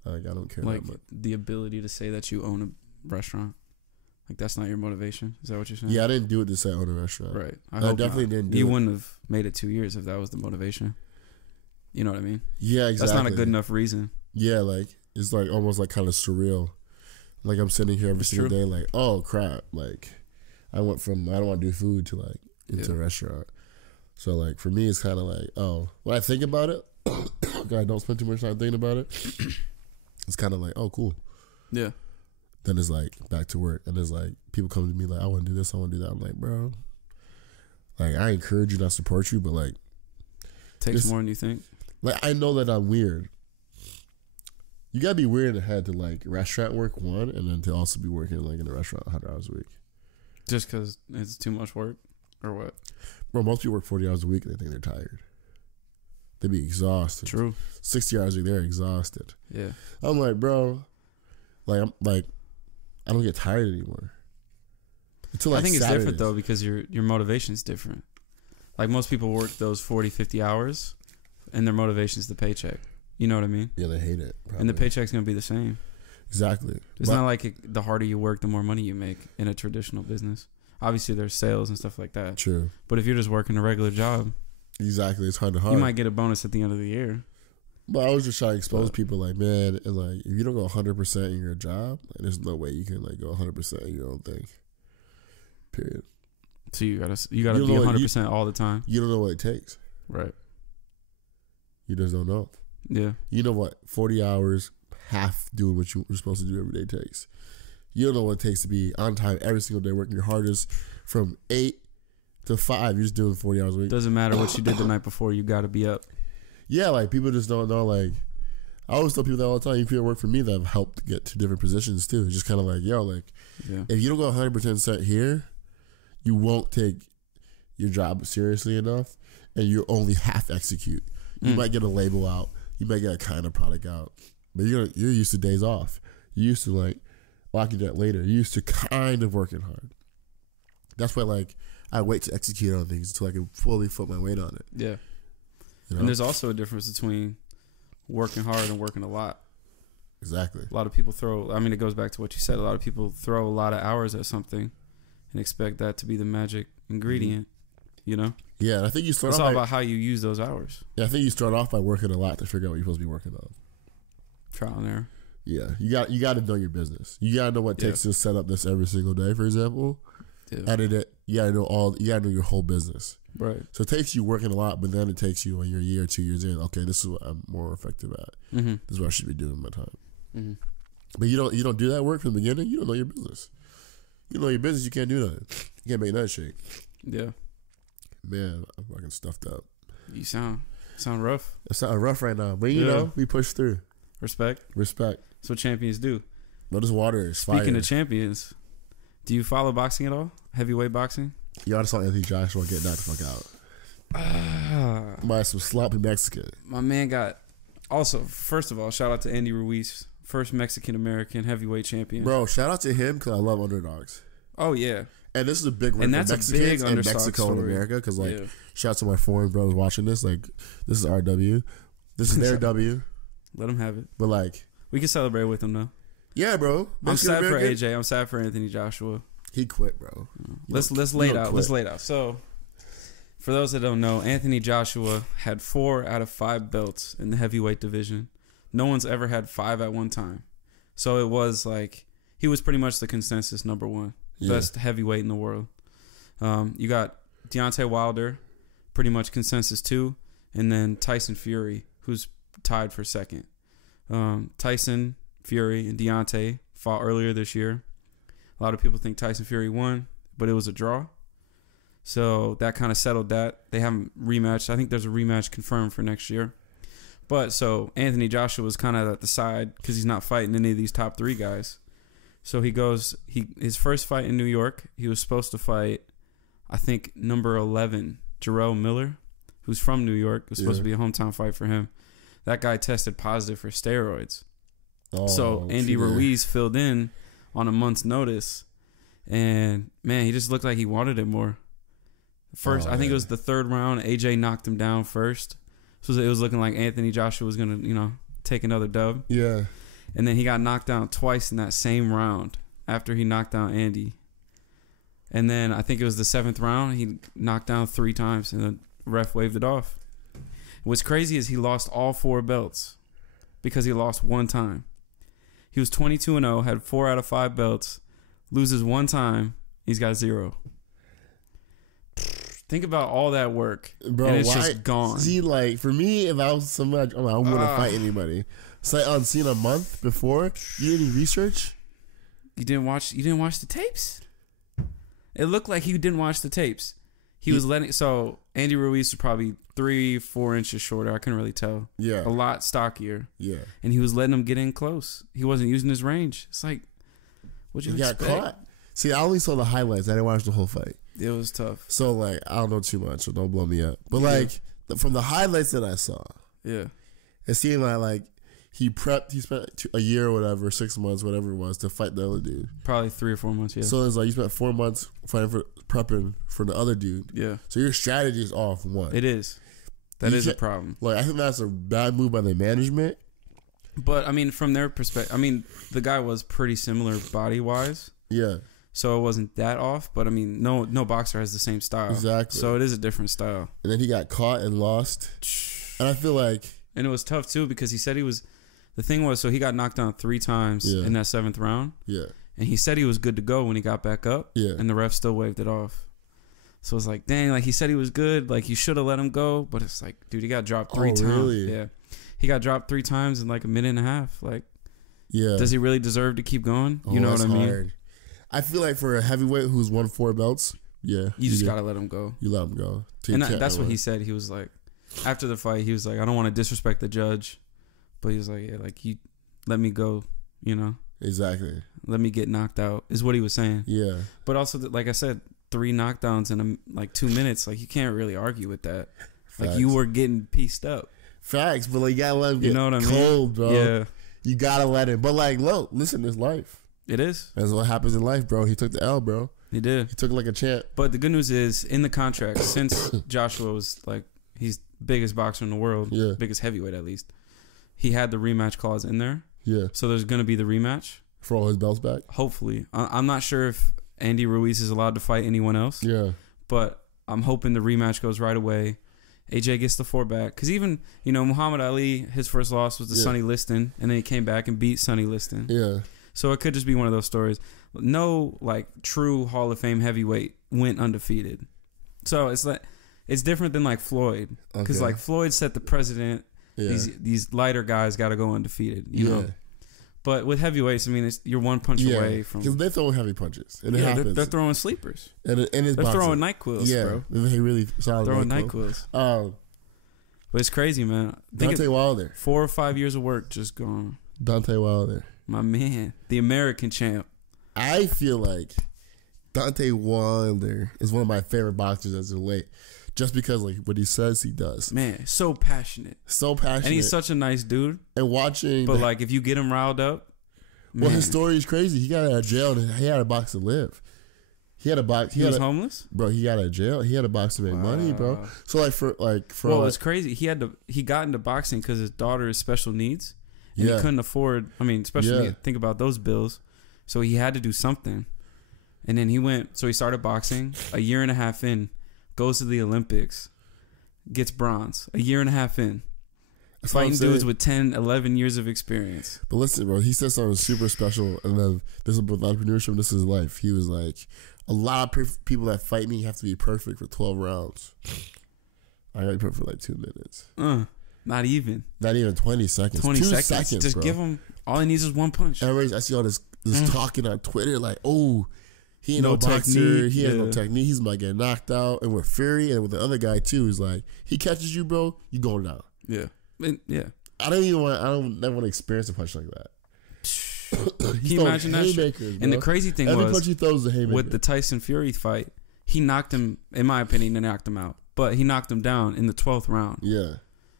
Like, I don't care like that much. The ability to say that you own a restaurant. Like, that's not your motivation? Is that what you're saying? Yeah, I didn't do it to say I own a restaurant. Right. I definitely didn't do it. You wouldn't have made it 2 years if that was the motivation. You know what I mean? Yeah, exactly. That's not a good enough reason. Yeah, like, it's like almost like kind of surreal. Like, I'm sitting here every single day like, oh, crap. Like, I went from, I don't want to do food to like, into a restaurant. So, like, for me, it's kind of like, oh, when I think about it, I don't spend too much time thinking about it. It's kind of like, oh, cool. Yeah. Then it's like back to work, and it's like people come to me like, I want to do this, I want to do that. I'm like, bro, like, I encourage you, not support you, but like, takes more than you think. Like, I know that I'm weird. You gotta be weird in the head to like restaurant work, one, and then to also be working like in a restaurant 100 hours a week. Just because it's too much work, or what? Bro, most people work 40 hours a week and they think they're tired. They be exhausted. True. 60 hours a week, they're exhausted. Yeah. I'm like, bro, like, I don't get tired anymore. Until like I think Saturdays. It's different though, because your motivation is different. Like, most people work those 40, 50 hours, and their motivation is the paycheck. You know what I mean? Yeah, they hate it. Probably. And the paycheck's gonna be the same. Exactly. It's not like the harder you work, the more money you make in a traditional business. Obviously, there's sales and stuff like that. True. But if you're just working a regular job, exactly, it's hard. You might get a bonus at the end of the year. But I was just trying to expose people, like, man, and like, if you don't go 100% in your job, like, there's no way you can like go 100% in your own thing. Period. So you gotta be 100% all the time. You don't know what it takes. Right. You just don't know. Yeah. You know what 40 hours, half doing what you're supposed to do every day takes. You don't know what it takes to be on time every single day, working your hardest from 8 to 5. You're just doing 40 hours a week. Doesn't matter what you did the night before. You got to be up. Yeah, like, people just don't know. Like, I always tell people that all the time. You people work for me that have helped get to different positions too. It's just kind of like, yo, like, if you don't go 100% set here, you won't take your job seriously enough, and you only half execute. You might get a label out. You might get a kind of product out, but you're used to days off. You're used to like, well, I can do that later. You're used to kind of working hard. That's why, like, I wait to execute on things until I can fully put my weight on it. Yeah. You know? And there's also a difference between working hard and working a lot. Exactly. A lot of people it goes back to what you said. A lot of people throw a lot of hours at something and expect that to be the magic ingredient, you know? Yeah, and I think you start It's off all about how you use those hours. Yeah, I think you start off by working a lot to figure out what you're supposed to be working on. Trial and error. Yeah, you got to know your business. You got to know what it takes to set up this every single day, for example. Yeah. Edit it. You got to know your whole business. Right. So it takes you working a lot, but then it takes you when you're a year or 2 years in, okay, this is what I'm more effective at. Mm-hmm. This is what I should be doing my time. Mm-hmm. But you don't do that work from the beginning, you don't know your business. You know your business, you can't do nothing. You can't make nothing shake. Yeah. Man, I'm fucking stuffed up. You sound rough. It sounds rough right now, but you know, we push through. Respect. That's what champions do. But this water is fire. Speaking of champions, do you follow boxing at all? Heavyweight boxing? Yo, I just saw Anthony Joshua get knocked the fuck out. By some sloppy Mexican. My man got... Also, first of all, shout out to Andy Ruiz, first Mexican-American heavyweight champion. Bro, shout out to him because I love underdogs. Oh, yeah. And this is a big win for Mexicans and Mexico and America, because, like, shout out to my foreign brothers watching this. Like, this is our W. This is their W. Let them have it. But, like... We can celebrate with them, though. Yeah, bro. I'm sad for AJ. I'm sad for Anthony Joshua. He quit, bro. Let's lay it out. Let's lay it out. So, for those that don't know, Anthony Joshua had 4 out of 5 belts in the heavyweight division. No one's ever had 5 at one time. So it was like, he was pretty much the consensus #1. Best heavyweight in the world. You got Deontay Wilder, pretty much consensus 2. and then Tyson Fury, who's tied for second. Tyson Fury and Deontay fought earlier this year. A lot of people think Tyson Fury won, but it was a draw. So that kind of settled that. They haven't rematched. I think there's a rematch confirmed for next year. But so Anthony Joshua was kind of at the side because he's not fighting any of these top 3 guys. So he goes, his first fight in New York, he was supposed to fight, I think, number 11, Jarrell Miller, who's from New York. It was supposed to be a hometown fight for him. That guy tested positive for steroids. So Andy Ruiz filled in on a month's notice. And, man, he just looked like he wanted it more. First, I think it was the 3rd round. AJ knocked him down first. So it was looking like Anthony Joshua was going to, take another dub. Yeah. And then he got knocked down twice in that same round after he knocked down Andy. And then I think it was the 7th round. He knocked down 3 times, and the ref waved it off. What's crazy is he lost all 4 belts because he lost 1 time. He was 22-0, had 4 out of 5 belts, loses 1 time, he's got 0. Think about all that work, bro, and it's just gone. See, like, for me, if I was somebody, I wouldn't fight anybody. Sight unseen a month before. You did any research? You didn't watch the tapes? It looked like he didn't watch the tapes. He was letting. So Andy Ruiz was probably 3-4 inches shorter. I couldn't really tell. Yeah, a lot stockier. Yeah, and he was letting him get in close. He wasn't using his range. It's like, what'd you expect? Got caught. See, I only saw the highlights. I didn't watch the whole fight. It was tough. So, like, I don't know too much, so don't blow me up. But, like, from the highlights that I saw, it seemed like he prepped, he spent a year or whatever, 6 months, whatever it was, to fight the other dude. Probably 3 or 4 months, yeah. So, it's like you spent 4 months prepping for the other dude. Yeah. So, your strategy is off one. It is. That is a problem. Like, I think that's a bad move by the management. But, I mean, from their perspective, I mean, the guy was pretty similar body-wise. Yeah. So it wasn't that off, but I mean, no boxer has the same style. Exactly. So it is a different style. And then he got caught and lost. And I feel like... And it was tough, too, because he said he was... The thing was, so he got knocked down 3 times in that 7th round. Yeah. And he said he was good to go when he got back up. Yeah. And the ref still waved it off. So it's like, dang, like he said he was good. Like you should have let him go. But it's like, dude, he got dropped 3 times. Really? Yeah. He got dropped 3 times in like a minute and a half. Like, yeah. Does he really deserve to keep going? You know what I mean? Hard. I feel like for a heavyweight who's won 4 belts, you just gotta let him go. You let him go. And that's what he said. He was like, after the fight, he was like, I don't want to disrespect the judge, but he was like, yeah, like you let me go, Exactly. Let me get knocked out is what he was saying. Yeah. But also, like I said, 3 knockdowns in like 2 minutes. Like you can't really argue with that. Facts. Like you were getting pieced up. Facts, but like you gotta let him get what I mean? Cold, bro. Yeah. You gotta let him. But like, look, listen, it's life. It is. That's what happens in life, bro. He took the L, bro. He did. He took it like a champ. But the good news is, in the contract, since Joshua was like, he's biggest boxer in the world, biggest heavyweight at least, he had the rematch clause in there. Yeah. So there's going to be the rematch. For all his belts back? Hopefully. I'm not sure if Andy Ruiz is allowed to fight anyone else. Yeah. But I'm hoping the rematch goes right away. AJ gets the 4 back. Because even, Muhammad Ali, his first loss was to Sonny Liston, and then he came back and beat Sonny Liston. Yeah. So it could just be one of those stories. No, like, true Hall of Fame heavyweight went undefeated. So it's like, it's different than like Floyd. Because like Floyd set the precedent. Yeah. These lighter guys got to go undefeated. You know? But with heavyweights, I mean, you're one punch away from... Because they're throwing heavy punches. And it happens. They're throwing sleepers. And it's they're throwing NyQuils, bro. They really solid. Throwing NyQuils. But it's crazy, man. Deontay Wilder. 4 or 5 years of work just gone. Deontay Wilder. My man. The American champ. I feel like Deontay Wilder is one of my favorite boxers as of late. Just because, like, what he says, he does. Man, so passionate. So passionate. And he's such a nice dude. And watching... But, like, if you get him riled up... Well, his story is crazy. He got out of jail and he had a box to live. He had a box... He was homeless? Bro, he got out of jail. He had a box to make money, bro. So, for well, it's crazy. He got into boxing because his daughter has special needs. And he couldn't afford... I mean, especially think about those bills. So, he had to do something. And then he went... So, he started boxing. A year and a half in... Goes to the Olympics, gets bronze. A year and a half in. That's fighting dudes with 10, 11 years of experience. But listen, bro, he said something super special. And then this is about entrepreneurship. This is his life. He was like, a lot of people that fight me have to be perfect for 12 rounds. I got put for like 2 minutes. Not even 20 seconds. 20 2 seconds. Just bro. give him. All he needs is one punch. I see all this talking on Twitter like, oh, he ain't no boxer. He has no technique. He's like getting knocked out. And with Fury and with the other guy too, he's like, he catches you, bro, you going down. Yeah. I don't never want to experience a punch like that. Can you imagine that? And the crazy thing every punch he throws is a haymaker. With the Tyson Fury fight, he knocked him. In my opinion, he knocked him out, but he knocked him down in the 12th round. Yeah.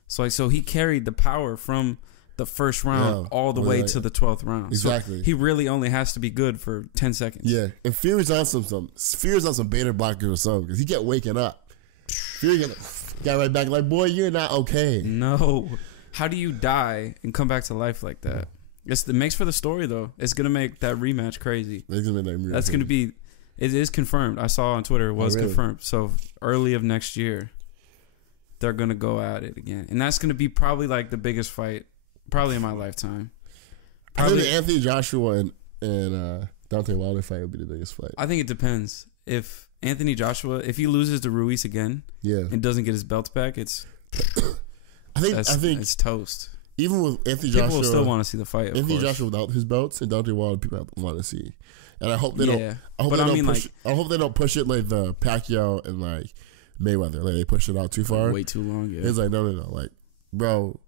So he carried the power from the first round all the way to the 12th round. Exactly. So he really only has to be good for 10 seconds. Yeah. And Fury's on some beta blocker or something because he kept waking up. Fury got right back like, boy, you're not okay. No. How do you die and come back to life like that? It makes for the story, though. It's going to make that rematch crazy. That's going to be... It is confirmed. I saw on Twitter it was confirmed. So early of next year, they're going to go at it again. And that's going to be probably like the biggest fight probably in my lifetime. Probably, I think the Anthony Joshua and Deontay Wilder fight would be the biggest fight. I think it depends. If Anthony Joshua, if he loses to Ruiz again and doesn't get his belts back, I think it's toast. Even with Anthony Joshua, people will still want to see the fight. Anthony Joshua without his belts and Deontay Wilder, people want to see. And I hope they don't. I hope they don't push it like the Pacquiao and like Mayweather. Like they push it out too far, way too long. Yeah. It's like no. Like, bro,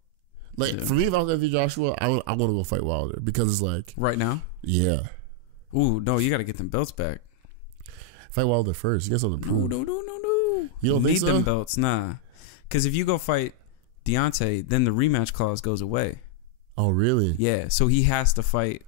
like for me, if I was Anthony Joshua, I want to go fight Wilder because it's like right now. Yeah. Ooh, no, you got to get them belts back. Fight Wilder first. You got something to prove. No. You don't need think so? them belts, nah. Because if you go fight Deontay, then the rematch clause goes away. Oh, really? Yeah. So he has to fight.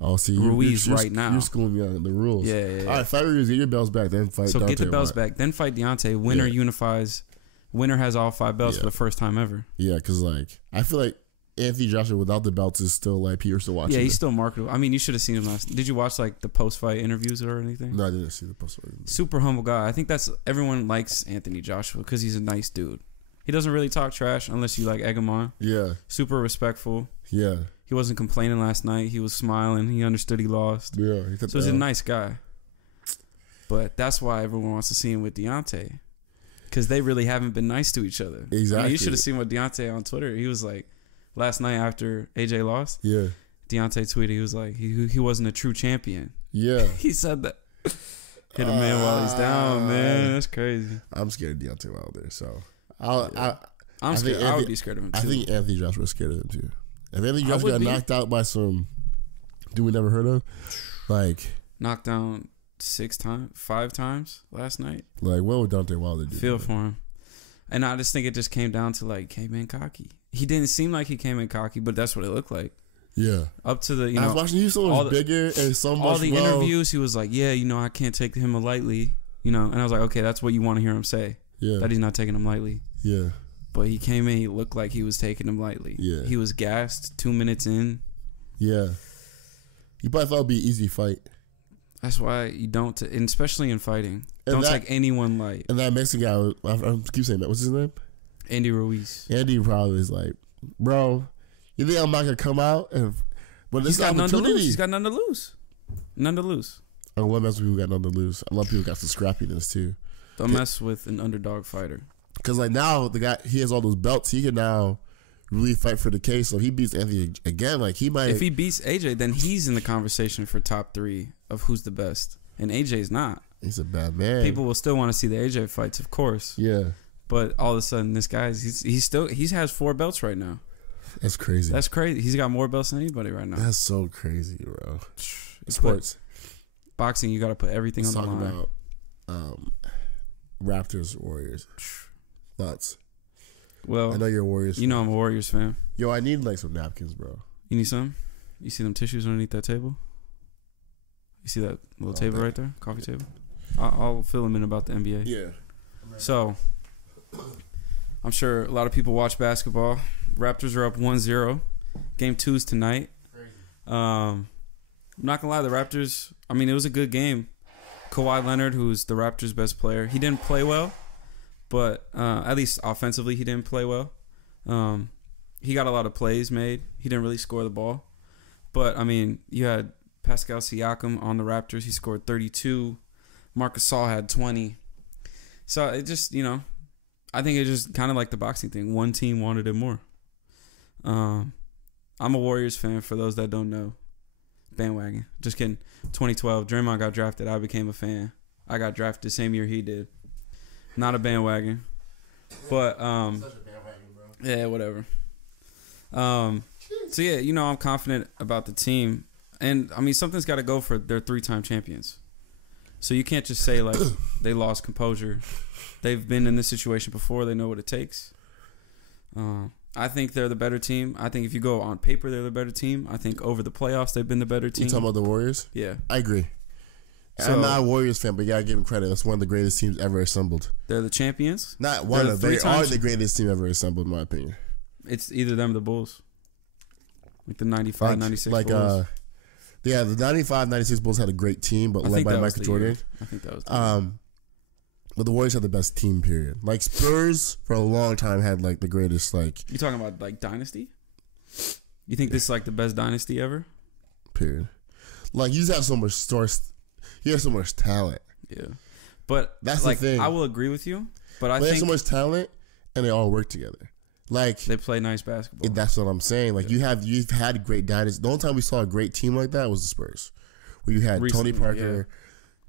Oh, see, Ruiz right now. You're schooling me on the rules. Yeah. All right, fight Ruiz, get your belts back, then fight. So Deontay get the belts back, then fight Deontay. Winner unifies. Winner has all 5 belts for the first time ever. Yeah, because like I feel like Anthony Joshua without the belts is still like people are still watching. Yeah, he's still marketable. I mean, you should have seen him last. Did you watch like the post-fight interviews or anything? No, I didn't see the post-fight. Super humble guy. I think that's everyone likes Anthony Joshua because he's a nice dude. He doesn't really talk trash unless you like egg him on. Yeah. Super respectful. Yeah. He wasn't complaining last night. He was smiling. He understood he lost. Yeah. So he's a nice guy. But that's why everyone wants to see him with Deontay. Because they really haven't been nice to each other. Exactly. I mean, you should have seen what Deontay on Twitter. He was like, last night after AJ lost. Yeah. Deontay tweeted, he was like, he wasn't a true champion. Yeah. He said that. Hit a man while he's down, man. That's crazy. I'm scared of Deontay Wilder, so I'm scared. I would be scared of him too. I think Anthony Joshua was scared of him too. If Anthony Joshua got knocked out by some dude we never heard of, like knocked down 5 times last night. Like, what would Deontay Wilder do? Feel for him. And I just think it just came down to like, came in cocky. He didn't seem like he came in cocky, but that's what it looked like. Yeah. Up to the, I was watching you so much bigger and so much all the interviews, he was like, yeah, I can't take him lightly, And I was like, okay, that's what you want to hear him say. Yeah. That he's not taking him lightly. Yeah. But he came in, he looked like he was taking him lightly. Yeah. He was gassed 2 minutes in. Yeah. You probably thought it'd be an easy fight. That's why you don't, and especially in fighting, don't take anyone light. And that Mexican guy, I keep saying that. What's his name? Andy Ruiz. Andy probably is like, bro, you think I'm not gonna come out? But he's got nothing to lose. He's got nothing to lose. None to lose. I love mess with people who got nothing to lose. I love people who got some scrappiness too. Don't mess with an underdog fighter. Because like now the guy, he has all those belts. He can now really fight for the case. So if he beats Anthony again, like he might. If he beats AJ, then he's in the conversation for top 3 of who's the best. And AJ's not. He's a bad man. People will still want to see the AJ fights, of course. Yeah. But all of a sudden, this guy, he has 4 belts right now. That's crazy. That's crazy. He's got more belts than anybody right now. That's so crazy, bro. Sports. Boxing, you got to put everything on the line. Talk about Raptors, Warriors. Thoughts? Well, I know you're a Warriors fan. I'm a Warriors fan. Yo, I need like some napkins, bro. You need some? You see them tissues underneath that table? You see that little table right there? Coffee table? I'll fill them in about the NBA. Yeah. So, I'm sure a lot of people watch basketball. Raptors are up 1-0. Game 2 is tonight. Crazy. I'm not going to lie, the Raptors, I mean, it was a good game. Kawhi Leonard, who's the Raptors' best player, he didn't play well, but at least offensively he didn't play well. He got a lot of plays made. He didn't really score the ball. But, I mean, you had Pascal Siakam on the Raptors. He scored 32. Marc Gasol had 20. So, it just, I think it's just kind of like the boxing thing. One team wanted it more. I'm a Warriors fan, for those that don't know. Bandwagon. Just kidding. 2012, Draymond got drafted. I became a fan. I got drafted the same year he did. Not a bandwagon. But, Such a bandwagon, bro. Yeah, whatever. So, yeah, you know, I'm confident about the team. And, I mean, something's got to go for their 3-time champions. So you can't just say, like, they lost composure. They've been in this situation before. They know what it takes. I think they're the better team. I think if you go on paper, they're the better team. I think over the playoffs, they've been the better team. You talking about the Warriors? Yeah. I agree. So, I'm not a Warriors fan, but you got to give them credit. That's one of the greatest teams ever assembled. They're the champions? Not one of them. They are the greatest team ever assembled, in my opinion. It's either them or the Bulls. Like the 95, 96 Bulls. Yeah, the 95, 96 Bulls had a great team, but led by Michael Jordan. I think that was the year. But the Warriors had the best team, period. Like, Spurs, for a long time, had, like, the greatest, like... You talking about, like, dynasty? You think this is, like, the best dynasty ever? Period. Like, you just have so much source... You have so much talent. Yeah. But, that's like, the thing. I will agree with you, but I think... They have so much talent, and they all work together. Like... They play nice basketball. That's what I'm saying. Like, you've had great dynasty. The only time we saw a great team like that was the Spurs. Where you had Tony Parker,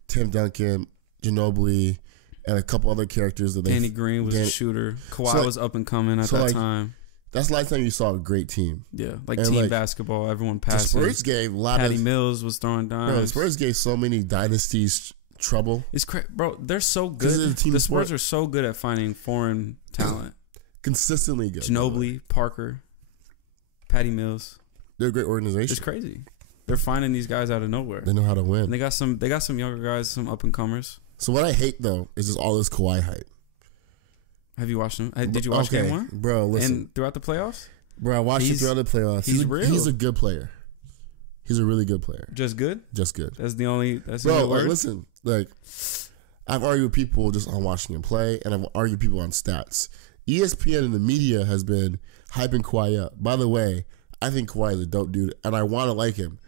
Tim Duncan, Ginobili... and a couple other characters that Danny Green was a shooter. Kawhi was up and coming at that time. That's the last time you saw a great team. Yeah, like and team basketball. Everyone passed. The Spurs gave a lot Patty Mills was throwing dimes. Bro, the Spurs gave so many dynasties trouble. It's crazy, bro. They're so good. The Spurs are so good at finding foreign talent. Consistently good. Ginobili, Parker, Patty Mills. They're a great organization. It's crazy. They're finding these guys out of nowhere. They know how to win. And they got some younger guys, some up and comers. So what I hate though is just all this Kawhi hype. Have you watched him? Did you watch Game 1? Bro, listen. And throughout the playoffs? Bro, I watched him throughout the playoffs. He's real. He's a good player. He's a really good player. Just good? Just good. That's the only Bro, like, listen, like I've argued with people just on watching him play, and I've argued with people on stats. ESPN and the media has been hyping Kawhi up. By the way, I think Kawhi is a dope dude, and I want to like him.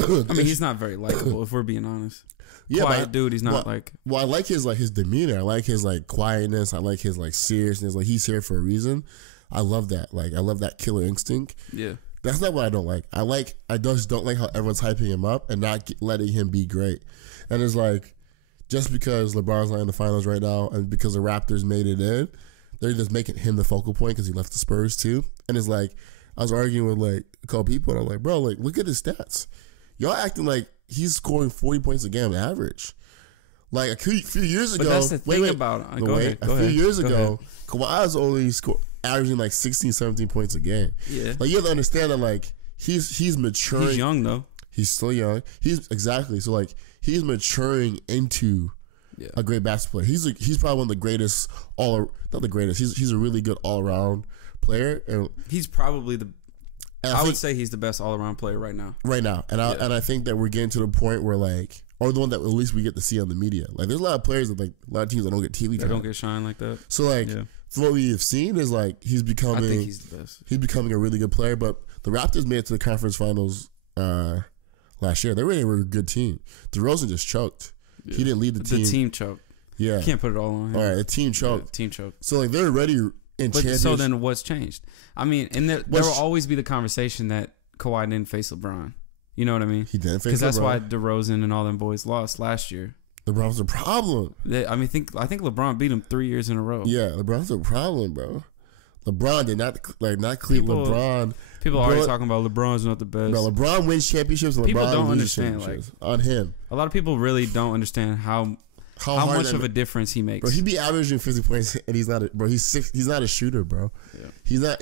I mean, he's not very likable, if we're being honest. Yeah, quiet dude. He's not like. Well, I like his demeanor. I like his like quietness. I like his like seriousness. Like he's here for a reason. I love that. Like I love that killer instinct. Yeah. That's not what I don't like. I just don't like how everyone's hyping him up and not letting him be great. And it's like, just because LeBron's not in the finals right now and because the Raptors made it in, they're just making him the focal point because he left the Spurs too. And it's like, I was arguing with like a couple people and I'm like, bro, like look at his stats. Y'all acting like he's scoring 40 points a game average. Like a few years ago. But that's the thing about it. A few years ago, Kawhi was only averaging like 16, 17 points a game. Yeah. Like you have to understand that like he's maturing. He's young though. He's still young. So like he's maturing into a great basketball player. He's probably one of the greatest not the greatest. He's a really good all around player. And he's probably I would say he's the best all around player right now. Right now. And I think that we're getting to the point where like, or the one that at least we get to see on the media. Like there's a lot of players that like a lot of teams that don't get TV time. They don't get shine like that. So like from what we have seen is like he's becoming. I think he's the best. He's becoming a really good player. But the Raptors made it to the conference finals last year. They really were a good team. DeRozan just choked. Yeah. He didn't lead the team. The team choked. Yeah. You can't put it all on him. All right, the team choked. Yeah, team choked. So like they're already in championship. So then what's changed? I mean, and there will always be the conversation that Kawhi didn't face LeBron. You know what I mean? He didn't face LeBron. Because that's why DeRozan and all them boys lost last year. LeBron's a problem. I think LeBron beat him 3 years in a row. Yeah, LeBron's a problem, bro. LeBron did not clean LeBron. People are already talking about LeBron's not the best. Bro, LeBron wins championships and people LeBron don't loses understand championships on him. A lot of people really don't understand how much of a difference he makes. Bro, he be averaging 50 points and he's not a shooter, bro. Yeah.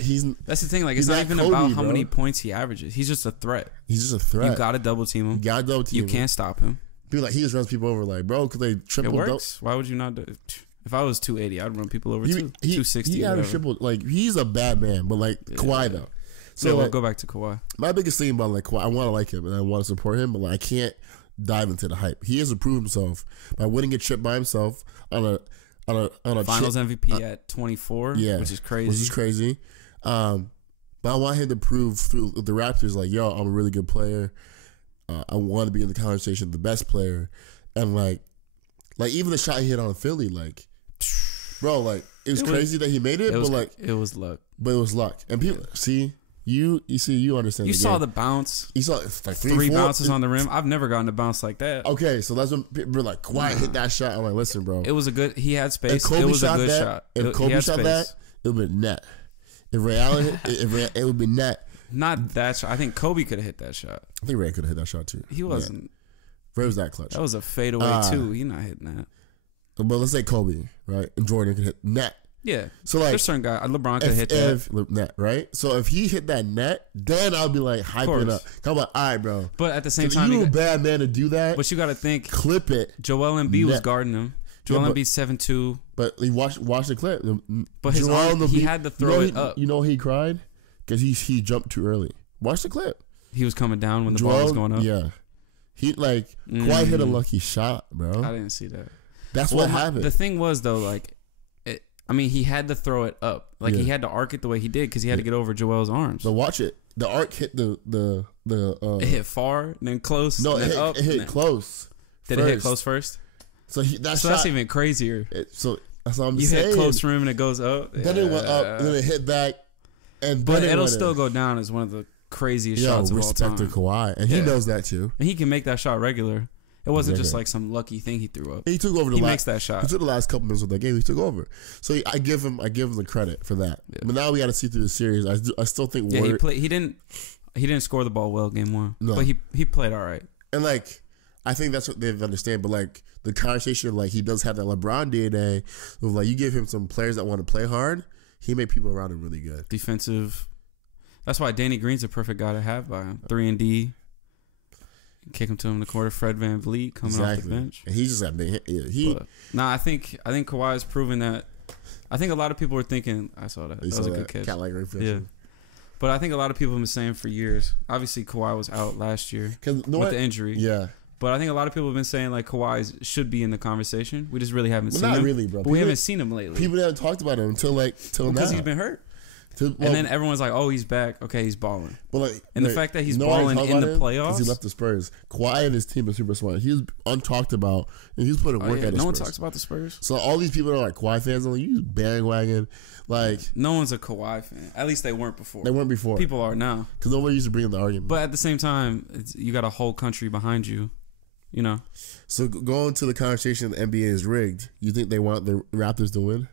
That's the thing, like it's not even Kobe, about how many points he averages. He's just a threat. He's just a threat. You gotta double team him. You can't stop him. People like he just runs people over like, bro, could they triple? It works. Why would you not do it? If I was 280, I'd run people over too. 260. He averaged triple. Like he's a bad man, but like Kawhi though. So we'll go back to Kawhi. My biggest thing about like Kawhi, I want to like him and I want to support him, but like I can't dive into the hype. He has to prove himself by winning a chip by himself on a Finals MVP at 24. Yeah, which is crazy. But I want him to prove through the Raptors, like, yo, I'm a really good player. I want to be in the conversation, the best player, and like even the shot he hit on Philly, like, bro, like it was crazy that he made it, but like it was luck. But it was luck, and people see. You understand. You saw the bounce. You saw like three bounces on the rim. I've never gotten a bounce like that. Okay, so that's when people were like, Kawhi hit that shot. I'm like, listen, bro. It was a good. He had space. It was a good shot. If Kobe shot that, it would be net. If Ray Allen, it would be net. Not that shot. I think Kobe could have hit that shot. I think Ray could have hit that shot too. He wasn't. Ray was that clutch. That was a fadeaway too. He's not hitting that. But let's say Kobe, right? And Jordan could hit net. Yeah. So like, there's certain guy. LeBron could hit that net, right? So if he hit that net, then I'll be like hyping it up. Come on, all right, bro. But at the same time, you a bad man to do that. But you got to think, clip it. Joel Embiid was guarding him. Joel Embiid 7'2". But he watch the clip. But his arm, he had to throw it up. You know he cried because he jumped too early. Watch the clip. He was coming down when the ball was going up. Yeah, he quite hit a lucky shot, bro. I didn't see that. That's what happened. The thing was though, like, he had to throw it up. Like he had to arc it the way he did because he had to get over Joel's arms. So watch it. The arc hit the. It hit far, then close. No, then it hit close. Did it hit close first? So that's even crazier. So that's what I'm saying. You hit close rim and it goes up. Then it went up, and then it hit back, but it'll still go down as one of the craziest shots of all time. Respect to Kawhi, and he knows that too. And he can make that shot regular. It wasn't just like some lucky thing he threw up. He took over. He makes that shot. He took the last couple minutes of that game. He took over. So I give him the credit for that. Yeah. But now we got to see through the series. I still think. Yeah, he didn't score the ball well game one. No. But he played all right. And like, I think that's what they understand. But like the conversation, like he does have that LeBron DNA. Of like you give him some players that want to play hard, he made people around him really good. Defensive. That's why Danny Green's a perfect guy to have by him. 3-and-D. Kick him to him in the quarter. Fred VanVleet coming off the bench. And he's just got big. I think Kawhi has proven that. I think a lot of people were thinking. I saw that. That was a good catch. Yeah. But I think a lot of people have been saying for years. Obviously, Kawhi was out last year with the injury. Yeah. But I think a lot of people have been saying like Kawhi should be in the conversation. We just really haven't seen him. Not really, bro. But we haven't seen him lately. People haven't talked about him until now. Because he's been hurt. And then everyone's like, "Oh, he's back. Okay, he's balling." But the fact that he's balling in the playoffs, he left the Spurs. Kawhi and his team are super smart. He was untalked about, and he's putting work at the Spurs. No one talks about the Spurs. So all these people are like Kawhi fans. Like, you bandwagon. Like no one's a Kawhi fan. At least they weren't before. They weren't before. People are now because nobody used to bring up the argument. But at the same time, you got a whole country behind you. You know. So going to the conversation, the NBA is rigged. You think they want the Raptors to win,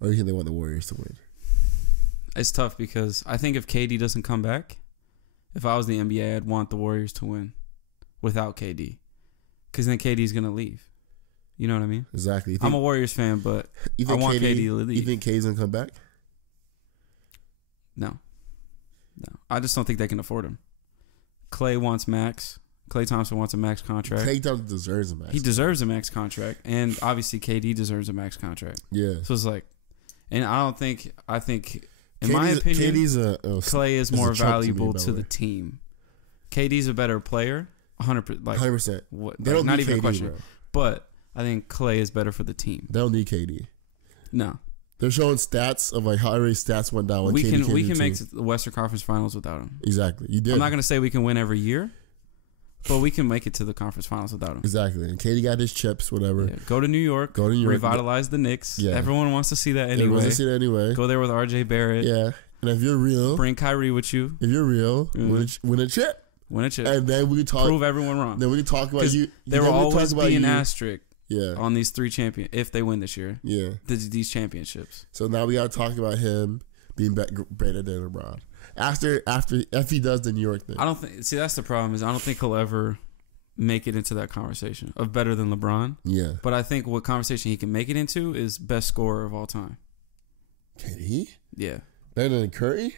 or you think they want the Warriors to win? It's tough because I think if KD doesn't come back, if I was the NBA, I'd want the Warriors to win without KD. Because then KD's going to leave. You know what I mean? Exactly. I'm a Warriors fan, but I want KD to leave. You think KD's going to come back? No. I just don't think they can afford him. Klay wants max. Klay Thompson wants a max contract. Klay Thompson deserves a max. He deserves a max contract. And obviously KD deserves a max contract. Yeah. So it's like, and I think... In my opinion, Klay is more valuable to the team. KD's a better player, 100%. 100%. They don't not even KD, a question. Bro. But I think Klay is better for the team. They don't need KD. No. They're showing stats of like how every stats went down. When we can make the Western Conference Finals without him. Exactly. You did. I'm not going to say we can win every year, but we can make it to the conference finals without him. Exactly. And KD got his chips, whatever. Yeah. Go to New York. Revitalize the Knicks. Yeah. Everyone wants to see that anyway. Wants to see that anyway. Go there with RJ Barrett. Yeah. And if you're real, bring Kyrie with you. If you're real, win a chip. Win a chip. And then we can talk. Prove everyone wrong. Then we can talk about you. There will always be an asterisk. On these three if they win this year. Yeah. These championships. So now we got to talk about him being better than LeBron. If he does the New York thing. I don't think. See, that's the problem. Is I don't think he'll ever make it into that conversation of better than LeBron. Yeah. But I think what conversation he can make it into is best scorer of all time. Can he? Yeah. Better than Curry?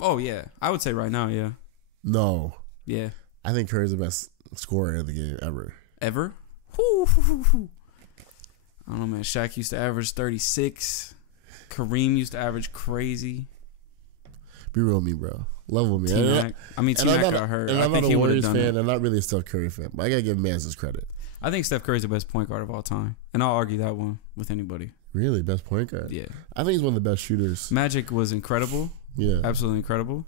Oh yeah, I would say right now, yeah. No. Yeah. I think Curry's the best scorer in the game ever. Ever? I don't know, man. Shaq used to average 36. Kareem used to average crazy. Be real with me, bro. Level me. T-Mac got hurt. And I'm not a Warriors fan. I'm not really a Steph Curry fan. But I got to give Mans his credit. I think Steph Curry's the best point guard of all time. And I'll argue that one with anybody. Really? Best point guard? Yeah. I think he's one of the best shooters. Magic was incredible. Yeah. Absolutely incredible.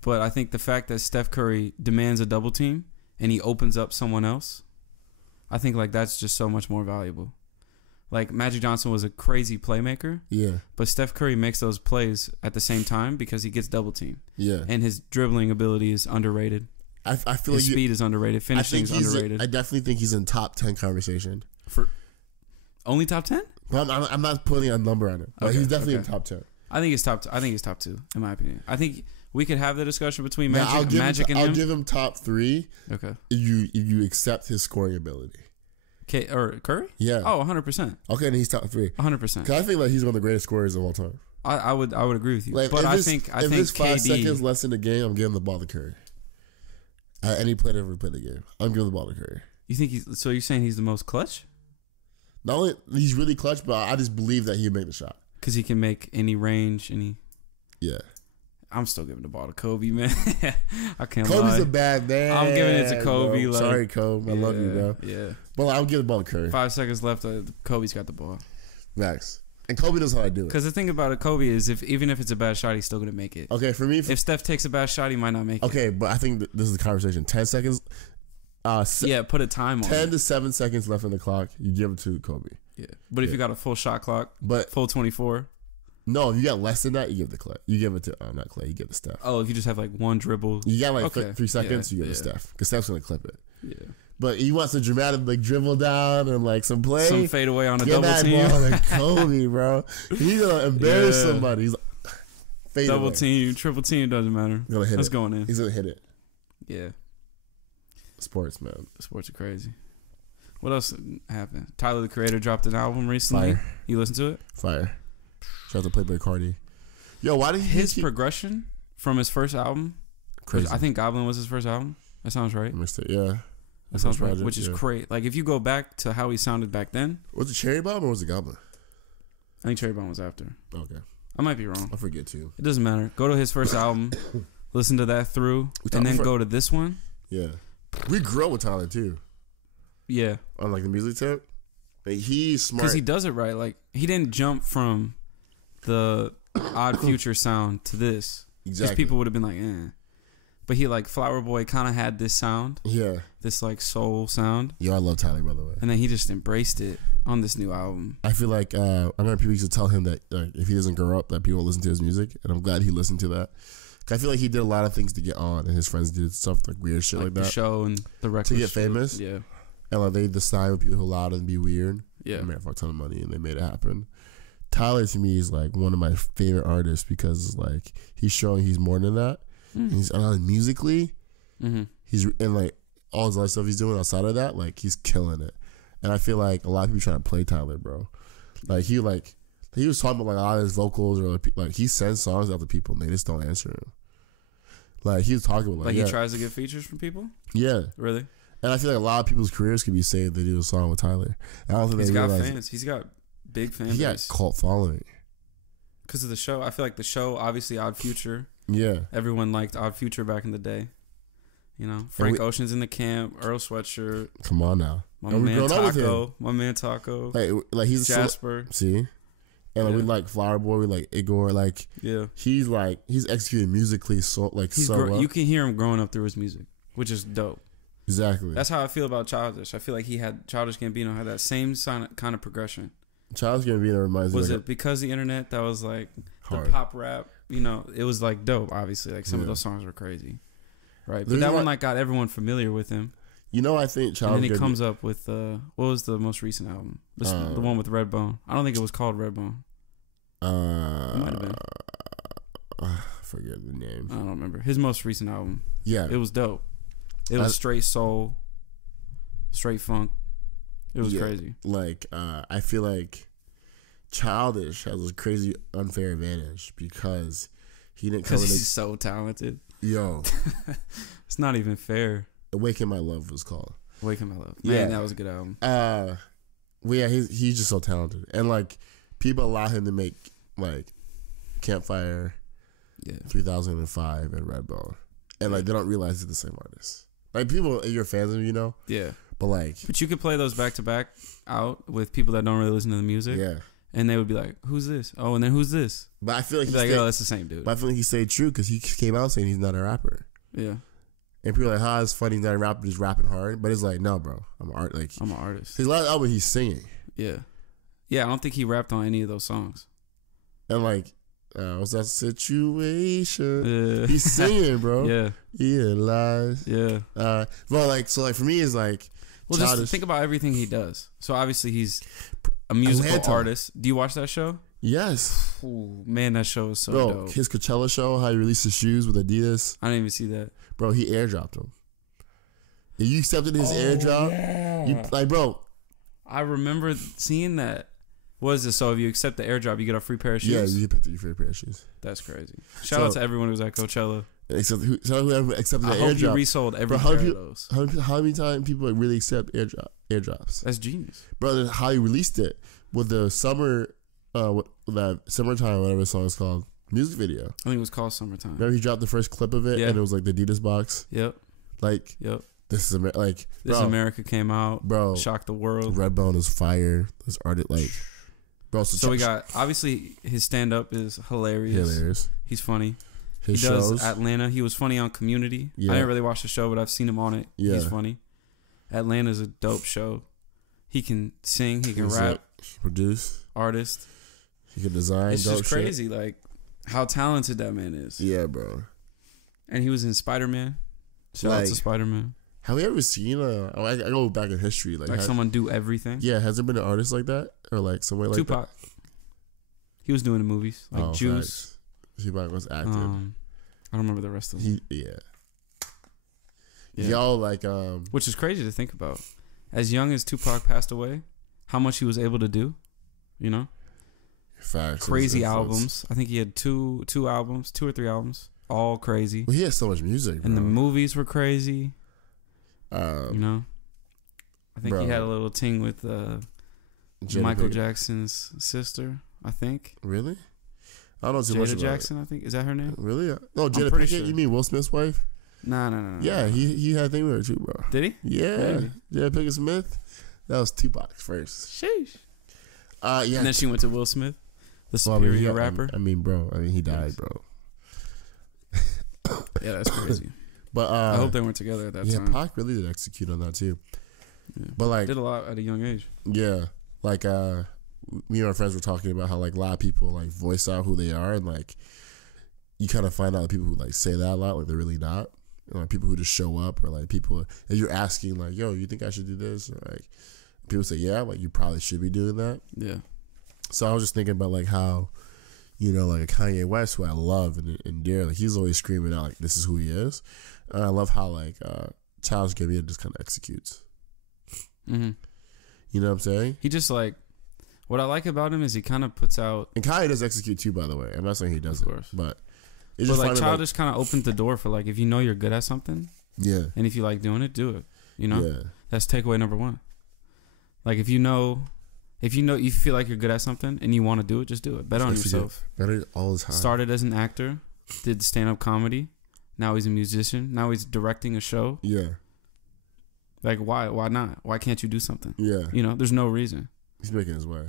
But I think the fact that Steph Curry demands a double team and he opens up someone else, I think like that's just so much more valuable. like Magic Johnson was a crazy playmaker. Yeah. But Steph Curry makes those plays at the same time because he gets double teamed. Yeah. And his dribbling ability is underrated. I feel his speed is underrated. Finishing is underrated. I definitely think he's in top 10 conversation. For only top 10? But I'm not putting a number on it. But he's definitely in top 10. I think he's top. I think he's top 2 in my opinion. I think we could have the discussion between Magic and him. I'll give him top 3. Okay. If you accept his scoring ability. Or Curry? Yeah. Oh, 100%. Okay, and he's top 3. 100%. Because I think like he's one of the greatest scorers of all time. I would agree with you. Like, but I think if it's 5 KD, seconds less in the game, I'm giving the ball to Curry. Any player ever played the game, I'm giving the ball to Curry. You think so you're saying he's the most clutch? Not only he's really clutch, but I just believe that he'd make the shot. Because he can make any range, Yeah. I'm still giving the ball to Kobe, man. I can't Kobe's lie. a bad man. I'm giving it to Kobe. Like, sorry, Kobe. I love you, bro. Yeah. But I'll give the ball to Curry. 5 seconds left. Kobe's got the ball. Max. And Kobe knows how to do it. Because the thing about it, Kobe is even if it's a bad shot, he's still going to make it. Okay, for me. If Steph takes a bad shot, he might not make it. Okay, but I think this is the conversation. 10 seconds. Put a time on 10 it. to 7 seconds left on the clock. You give it to Kobe. Yeah. But if you got a full shot clock, but full 24. No, if you got less than that, you give the Clay. You give it to not Clay. You give it to Steph. Oh, if you just have like one dribble, you got like 3 seconds. You give it to Steph because Steph's gonna clip it. Yeah. But he wants a dramatic like dribble down and like some play, some fade away on a double team. Ball like Kobe, bro. He's gonna embarrass somebody. He's like, fade double away. Team, triple team doesn't matter. He's gonna hit That's it. going in. He's gonna hit it. Yeah. Sports, man. Sports are crazy. What else happened? Tyler the Creator dropped an album recently. Fire. You listen to it? Fire. Shout out to Playboy Cardi. Yo, why did his progression from his first album? Crazy. I think Goblin was his first album. That sounds right. Missed it. Yeah. That sounds right. Which is great. Like if you go back to how he sounded back then. Was it Cherry Bomb or was it Goblin? I think Cherry Bomb was after. Okay. I might be wrong. I forget too. It doesn't matter. Go to his first album, listen to that through, and then go to this one. Yeah. We grew up with Tyler too. Yeah. On like the music tip. Like, he's smart. Because he does it right. Like he didn't jump from the Odd Future sound to this. Exactly. Because people would have been like, eh. But he like Flower Boy kind of had this sound. Yeah. This like soul sound. Yo, I love Tyler, by the way. And then he just embraced it on this new album. I feel like I remember people used to tell him that if he doesn't grow up, that people listen to his music, and I'm glad he listened to that. I feel like he did a lot of things to get on, and his friends did stuff like weird shit like that. The show and the record to get famous. Yeah. And like they decided with people who allowed it to be weird. Yeah. They made for a ton of money, and they made it happen. Tyler to me is like one of my favorite artists because like he's showing he's more than that. And he's musically. Mm-hmm. He's and like all his other stuff he's doing outside of that, like he's killing it. And I feel like a lot of people trying to play Tyler, bro. Like he was talking about like a lot of his vocals or like he sends songs out to people and they just don't answer him. Like he was talking about like he tries to get features from people. Yeah, really. And I feel like a lot of people's careers could be saved if they do a song with Tyler. I don't think he's got fans. He's got big fan base. He got cult following because of the show. I feel like the show, obviously, Odd Future. Yeah, everyone liked Odd Future back in the day. You know, Frank Ocean's in the camp, Earl Sweatshirt. Come on now, my man Taco. Like he's Jasper. See, and like we like Flower Boy, we like Igor. Like he's executing musically so well. You can hear him growing up through his music, which is dope. Exactly. That's how I feel about Childish. I feel like Childish Gambino had that same kind of progression. Childish Gambino reminds me. Was it because the internet that was like hard. The pop rap? You know, it was like dope. Obviously, like some of those songs were crazy, right? But that one like got everyone familiar with him. You know, I think Childish. And then he comes up with what was the most recent album? The one with Redbone. I don't think it was called Redbone. It might have been. I forget the name. I don't remember his most recent album. Yeah, it was dope. It was straight soul, straight funk. It was crazy. Like, I feel like Childish has a crazy unfair advantage because he didn't come in. He's so talented. Yo, it's not even fair. Awaken My Love was called. Awaken My Love. Man, that was a good album. Well, yeah, he's just so talented, and like people allow him to make like Campfire, 3005, and Redbone, and like they don't realize it's the same artist. Like people, you're fans of him, you know. Yeah. But you could play those back to back out with people that don't really listen to the music. Yeah. And they would be like, "Who's this? Oh, and then who's this?" But I feel like oh, that's the same dude. But I feel like he stayed true because he came out saying he's not a rapper. Yeah. And people are like, it's funny he's not a rapper, he's rapping hard. But it's like, no, bro, I'm an artist. I'm an artist. His last album, he's singing. Yeah. Yeah, I don't think he rapped on any of those songs. And like, what's that situation? He's singing, bro. Yeah. Yeah, lies. Yeah. Well, like, so like for me is like, well, just think about everything he does. So obviously he's a musical artist. Do you watch that show? Yes. Ooh, man, that show is so dope. His Coachella show, how he released his shoes with Adidas. I didn't even see that. Bro, he airdropped them. And you accepted his airdrop. Yeah. You, like, bro. I remember seeing that. What is this? So if you accept the airdrop, you get a free pair of shoes? Yeah, you get the free pair of shoes. That's crazy. Shout out to everyone who was at Coachella. Whoever accepted the airdrop. I hope you resold every pair of those. How many times people really accept airdrops? That's genius. Bro, how he released it with the summer, that Summertime, whatever the song is called, music video. I think it was called Summertime. Remember he dropped the first clip of it and it was like the Adidas box? Yep. Like, This is like, This America came out, bro. Shocked the world. Redbone is fire. This artist, like, bro. So we got, obviously his stand up is hilarious. He's funny. He does Atlanta. He was funny on Community. Yeah. I didn't really watch the show, but I've seen him on it. Yeah. He's funny. Atlanta's a dope show. He can sing. He can rap. Produce. Artist. He can design. It's just crazy, like how talented that man is. Yeah, bro. And he was in Spider-Man. Shout out to Spider-Man. Have we ever seen I go back in history, like someone do everything? Yeah, has there been an artist like that, or like somewhere like Tupac? That? He was doing the movies like Juice. Tupac was acting. I don't remember the rest of them. Y'all like which is crazy to think about. As young as Tupac passed away, how much he was able to do, you know? Facts. Crazy albums. I think he had two albums, 2 or 3 albums, all crazy. Well, he has so much music, bro. And the movies were crazy. You know, I think he had a little ting with Michael Jackson's sister. I think. Really? I don't know too much about Jackson. I think, is that her name? Really? No, Jada Pinkett. Sure. You mean Will Smith's wife? No. Yeah, he had a thing with her too, bro. Did he? Yeah, maybe. Jada Pinkett Smith. That was Tupac first. Sheesh. Yeah. And then she went to Will Smith, the superior rapper. I mean, bro. He died, bro. Yeah, that's crazy. But I hope they weren't together at that time. Yeah, Pac really did execute on that too. Yeah. But like, did a lot at a young age. Yeah, like me and our friends were talking about how like a lot of people like voice out who they are, and like you kind of find out people who like say that a lot, like they're really not. You know, like people who just show up, or like people, if you're asking like, "Yo, you think I should do this?" Or like people say, "Yeah, like you probably should be doing that." Yeah. So I was just thinking about like how, you know, like a Kanye West, who I love and endear, like he's always screaming out like this is who he is. And I love how like Childish Gambino just kind of executes. Mm-hmm. You know what I'm saying? He just like, what I like about him is he kind of puts out. And Kanye does execute too, by the way. I'm not saying he doesn't, but it's just like Childish kind of opened the door for like, if you know you're good at something, yeah, and if you like doing it, do it. You know, yeah, that's takeaway number 1. Like if you feel like you're good at something and you want to do it, just do it. Bet on yourself. Better all the time. Started as an actor, did stand-up comedy. Now he's a musician. Now he's directing a show. Yeah. Like why not? Why can't you do something? Yeah. You know, there's no reason. He's making his way.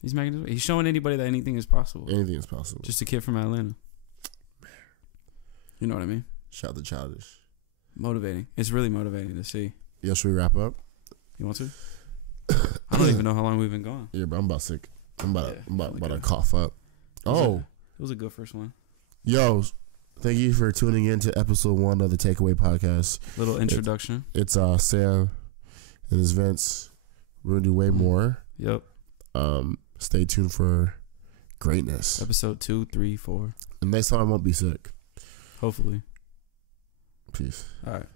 He's showing anybody that anything is possible. Anything is possible. Just a kid from Atlanta. You know what I mean? Shout out to Childish. Motivating. It's really motivating to see. Yo, should we wrap up? You want to? I don't even know how long we've been going. Yeah, but I'm about sick. I'm about to cough up. It was a good first one. Yo, thank you for tuning in to episode 1 of the Takeaway Podcast. Little introduction. It's Sam and it's Vince. We're gonna do way more. Yep. Stay tuned for greatness. Episode 2, 3, 4. And next time I won't be sick. Hopefully. Peace. All right.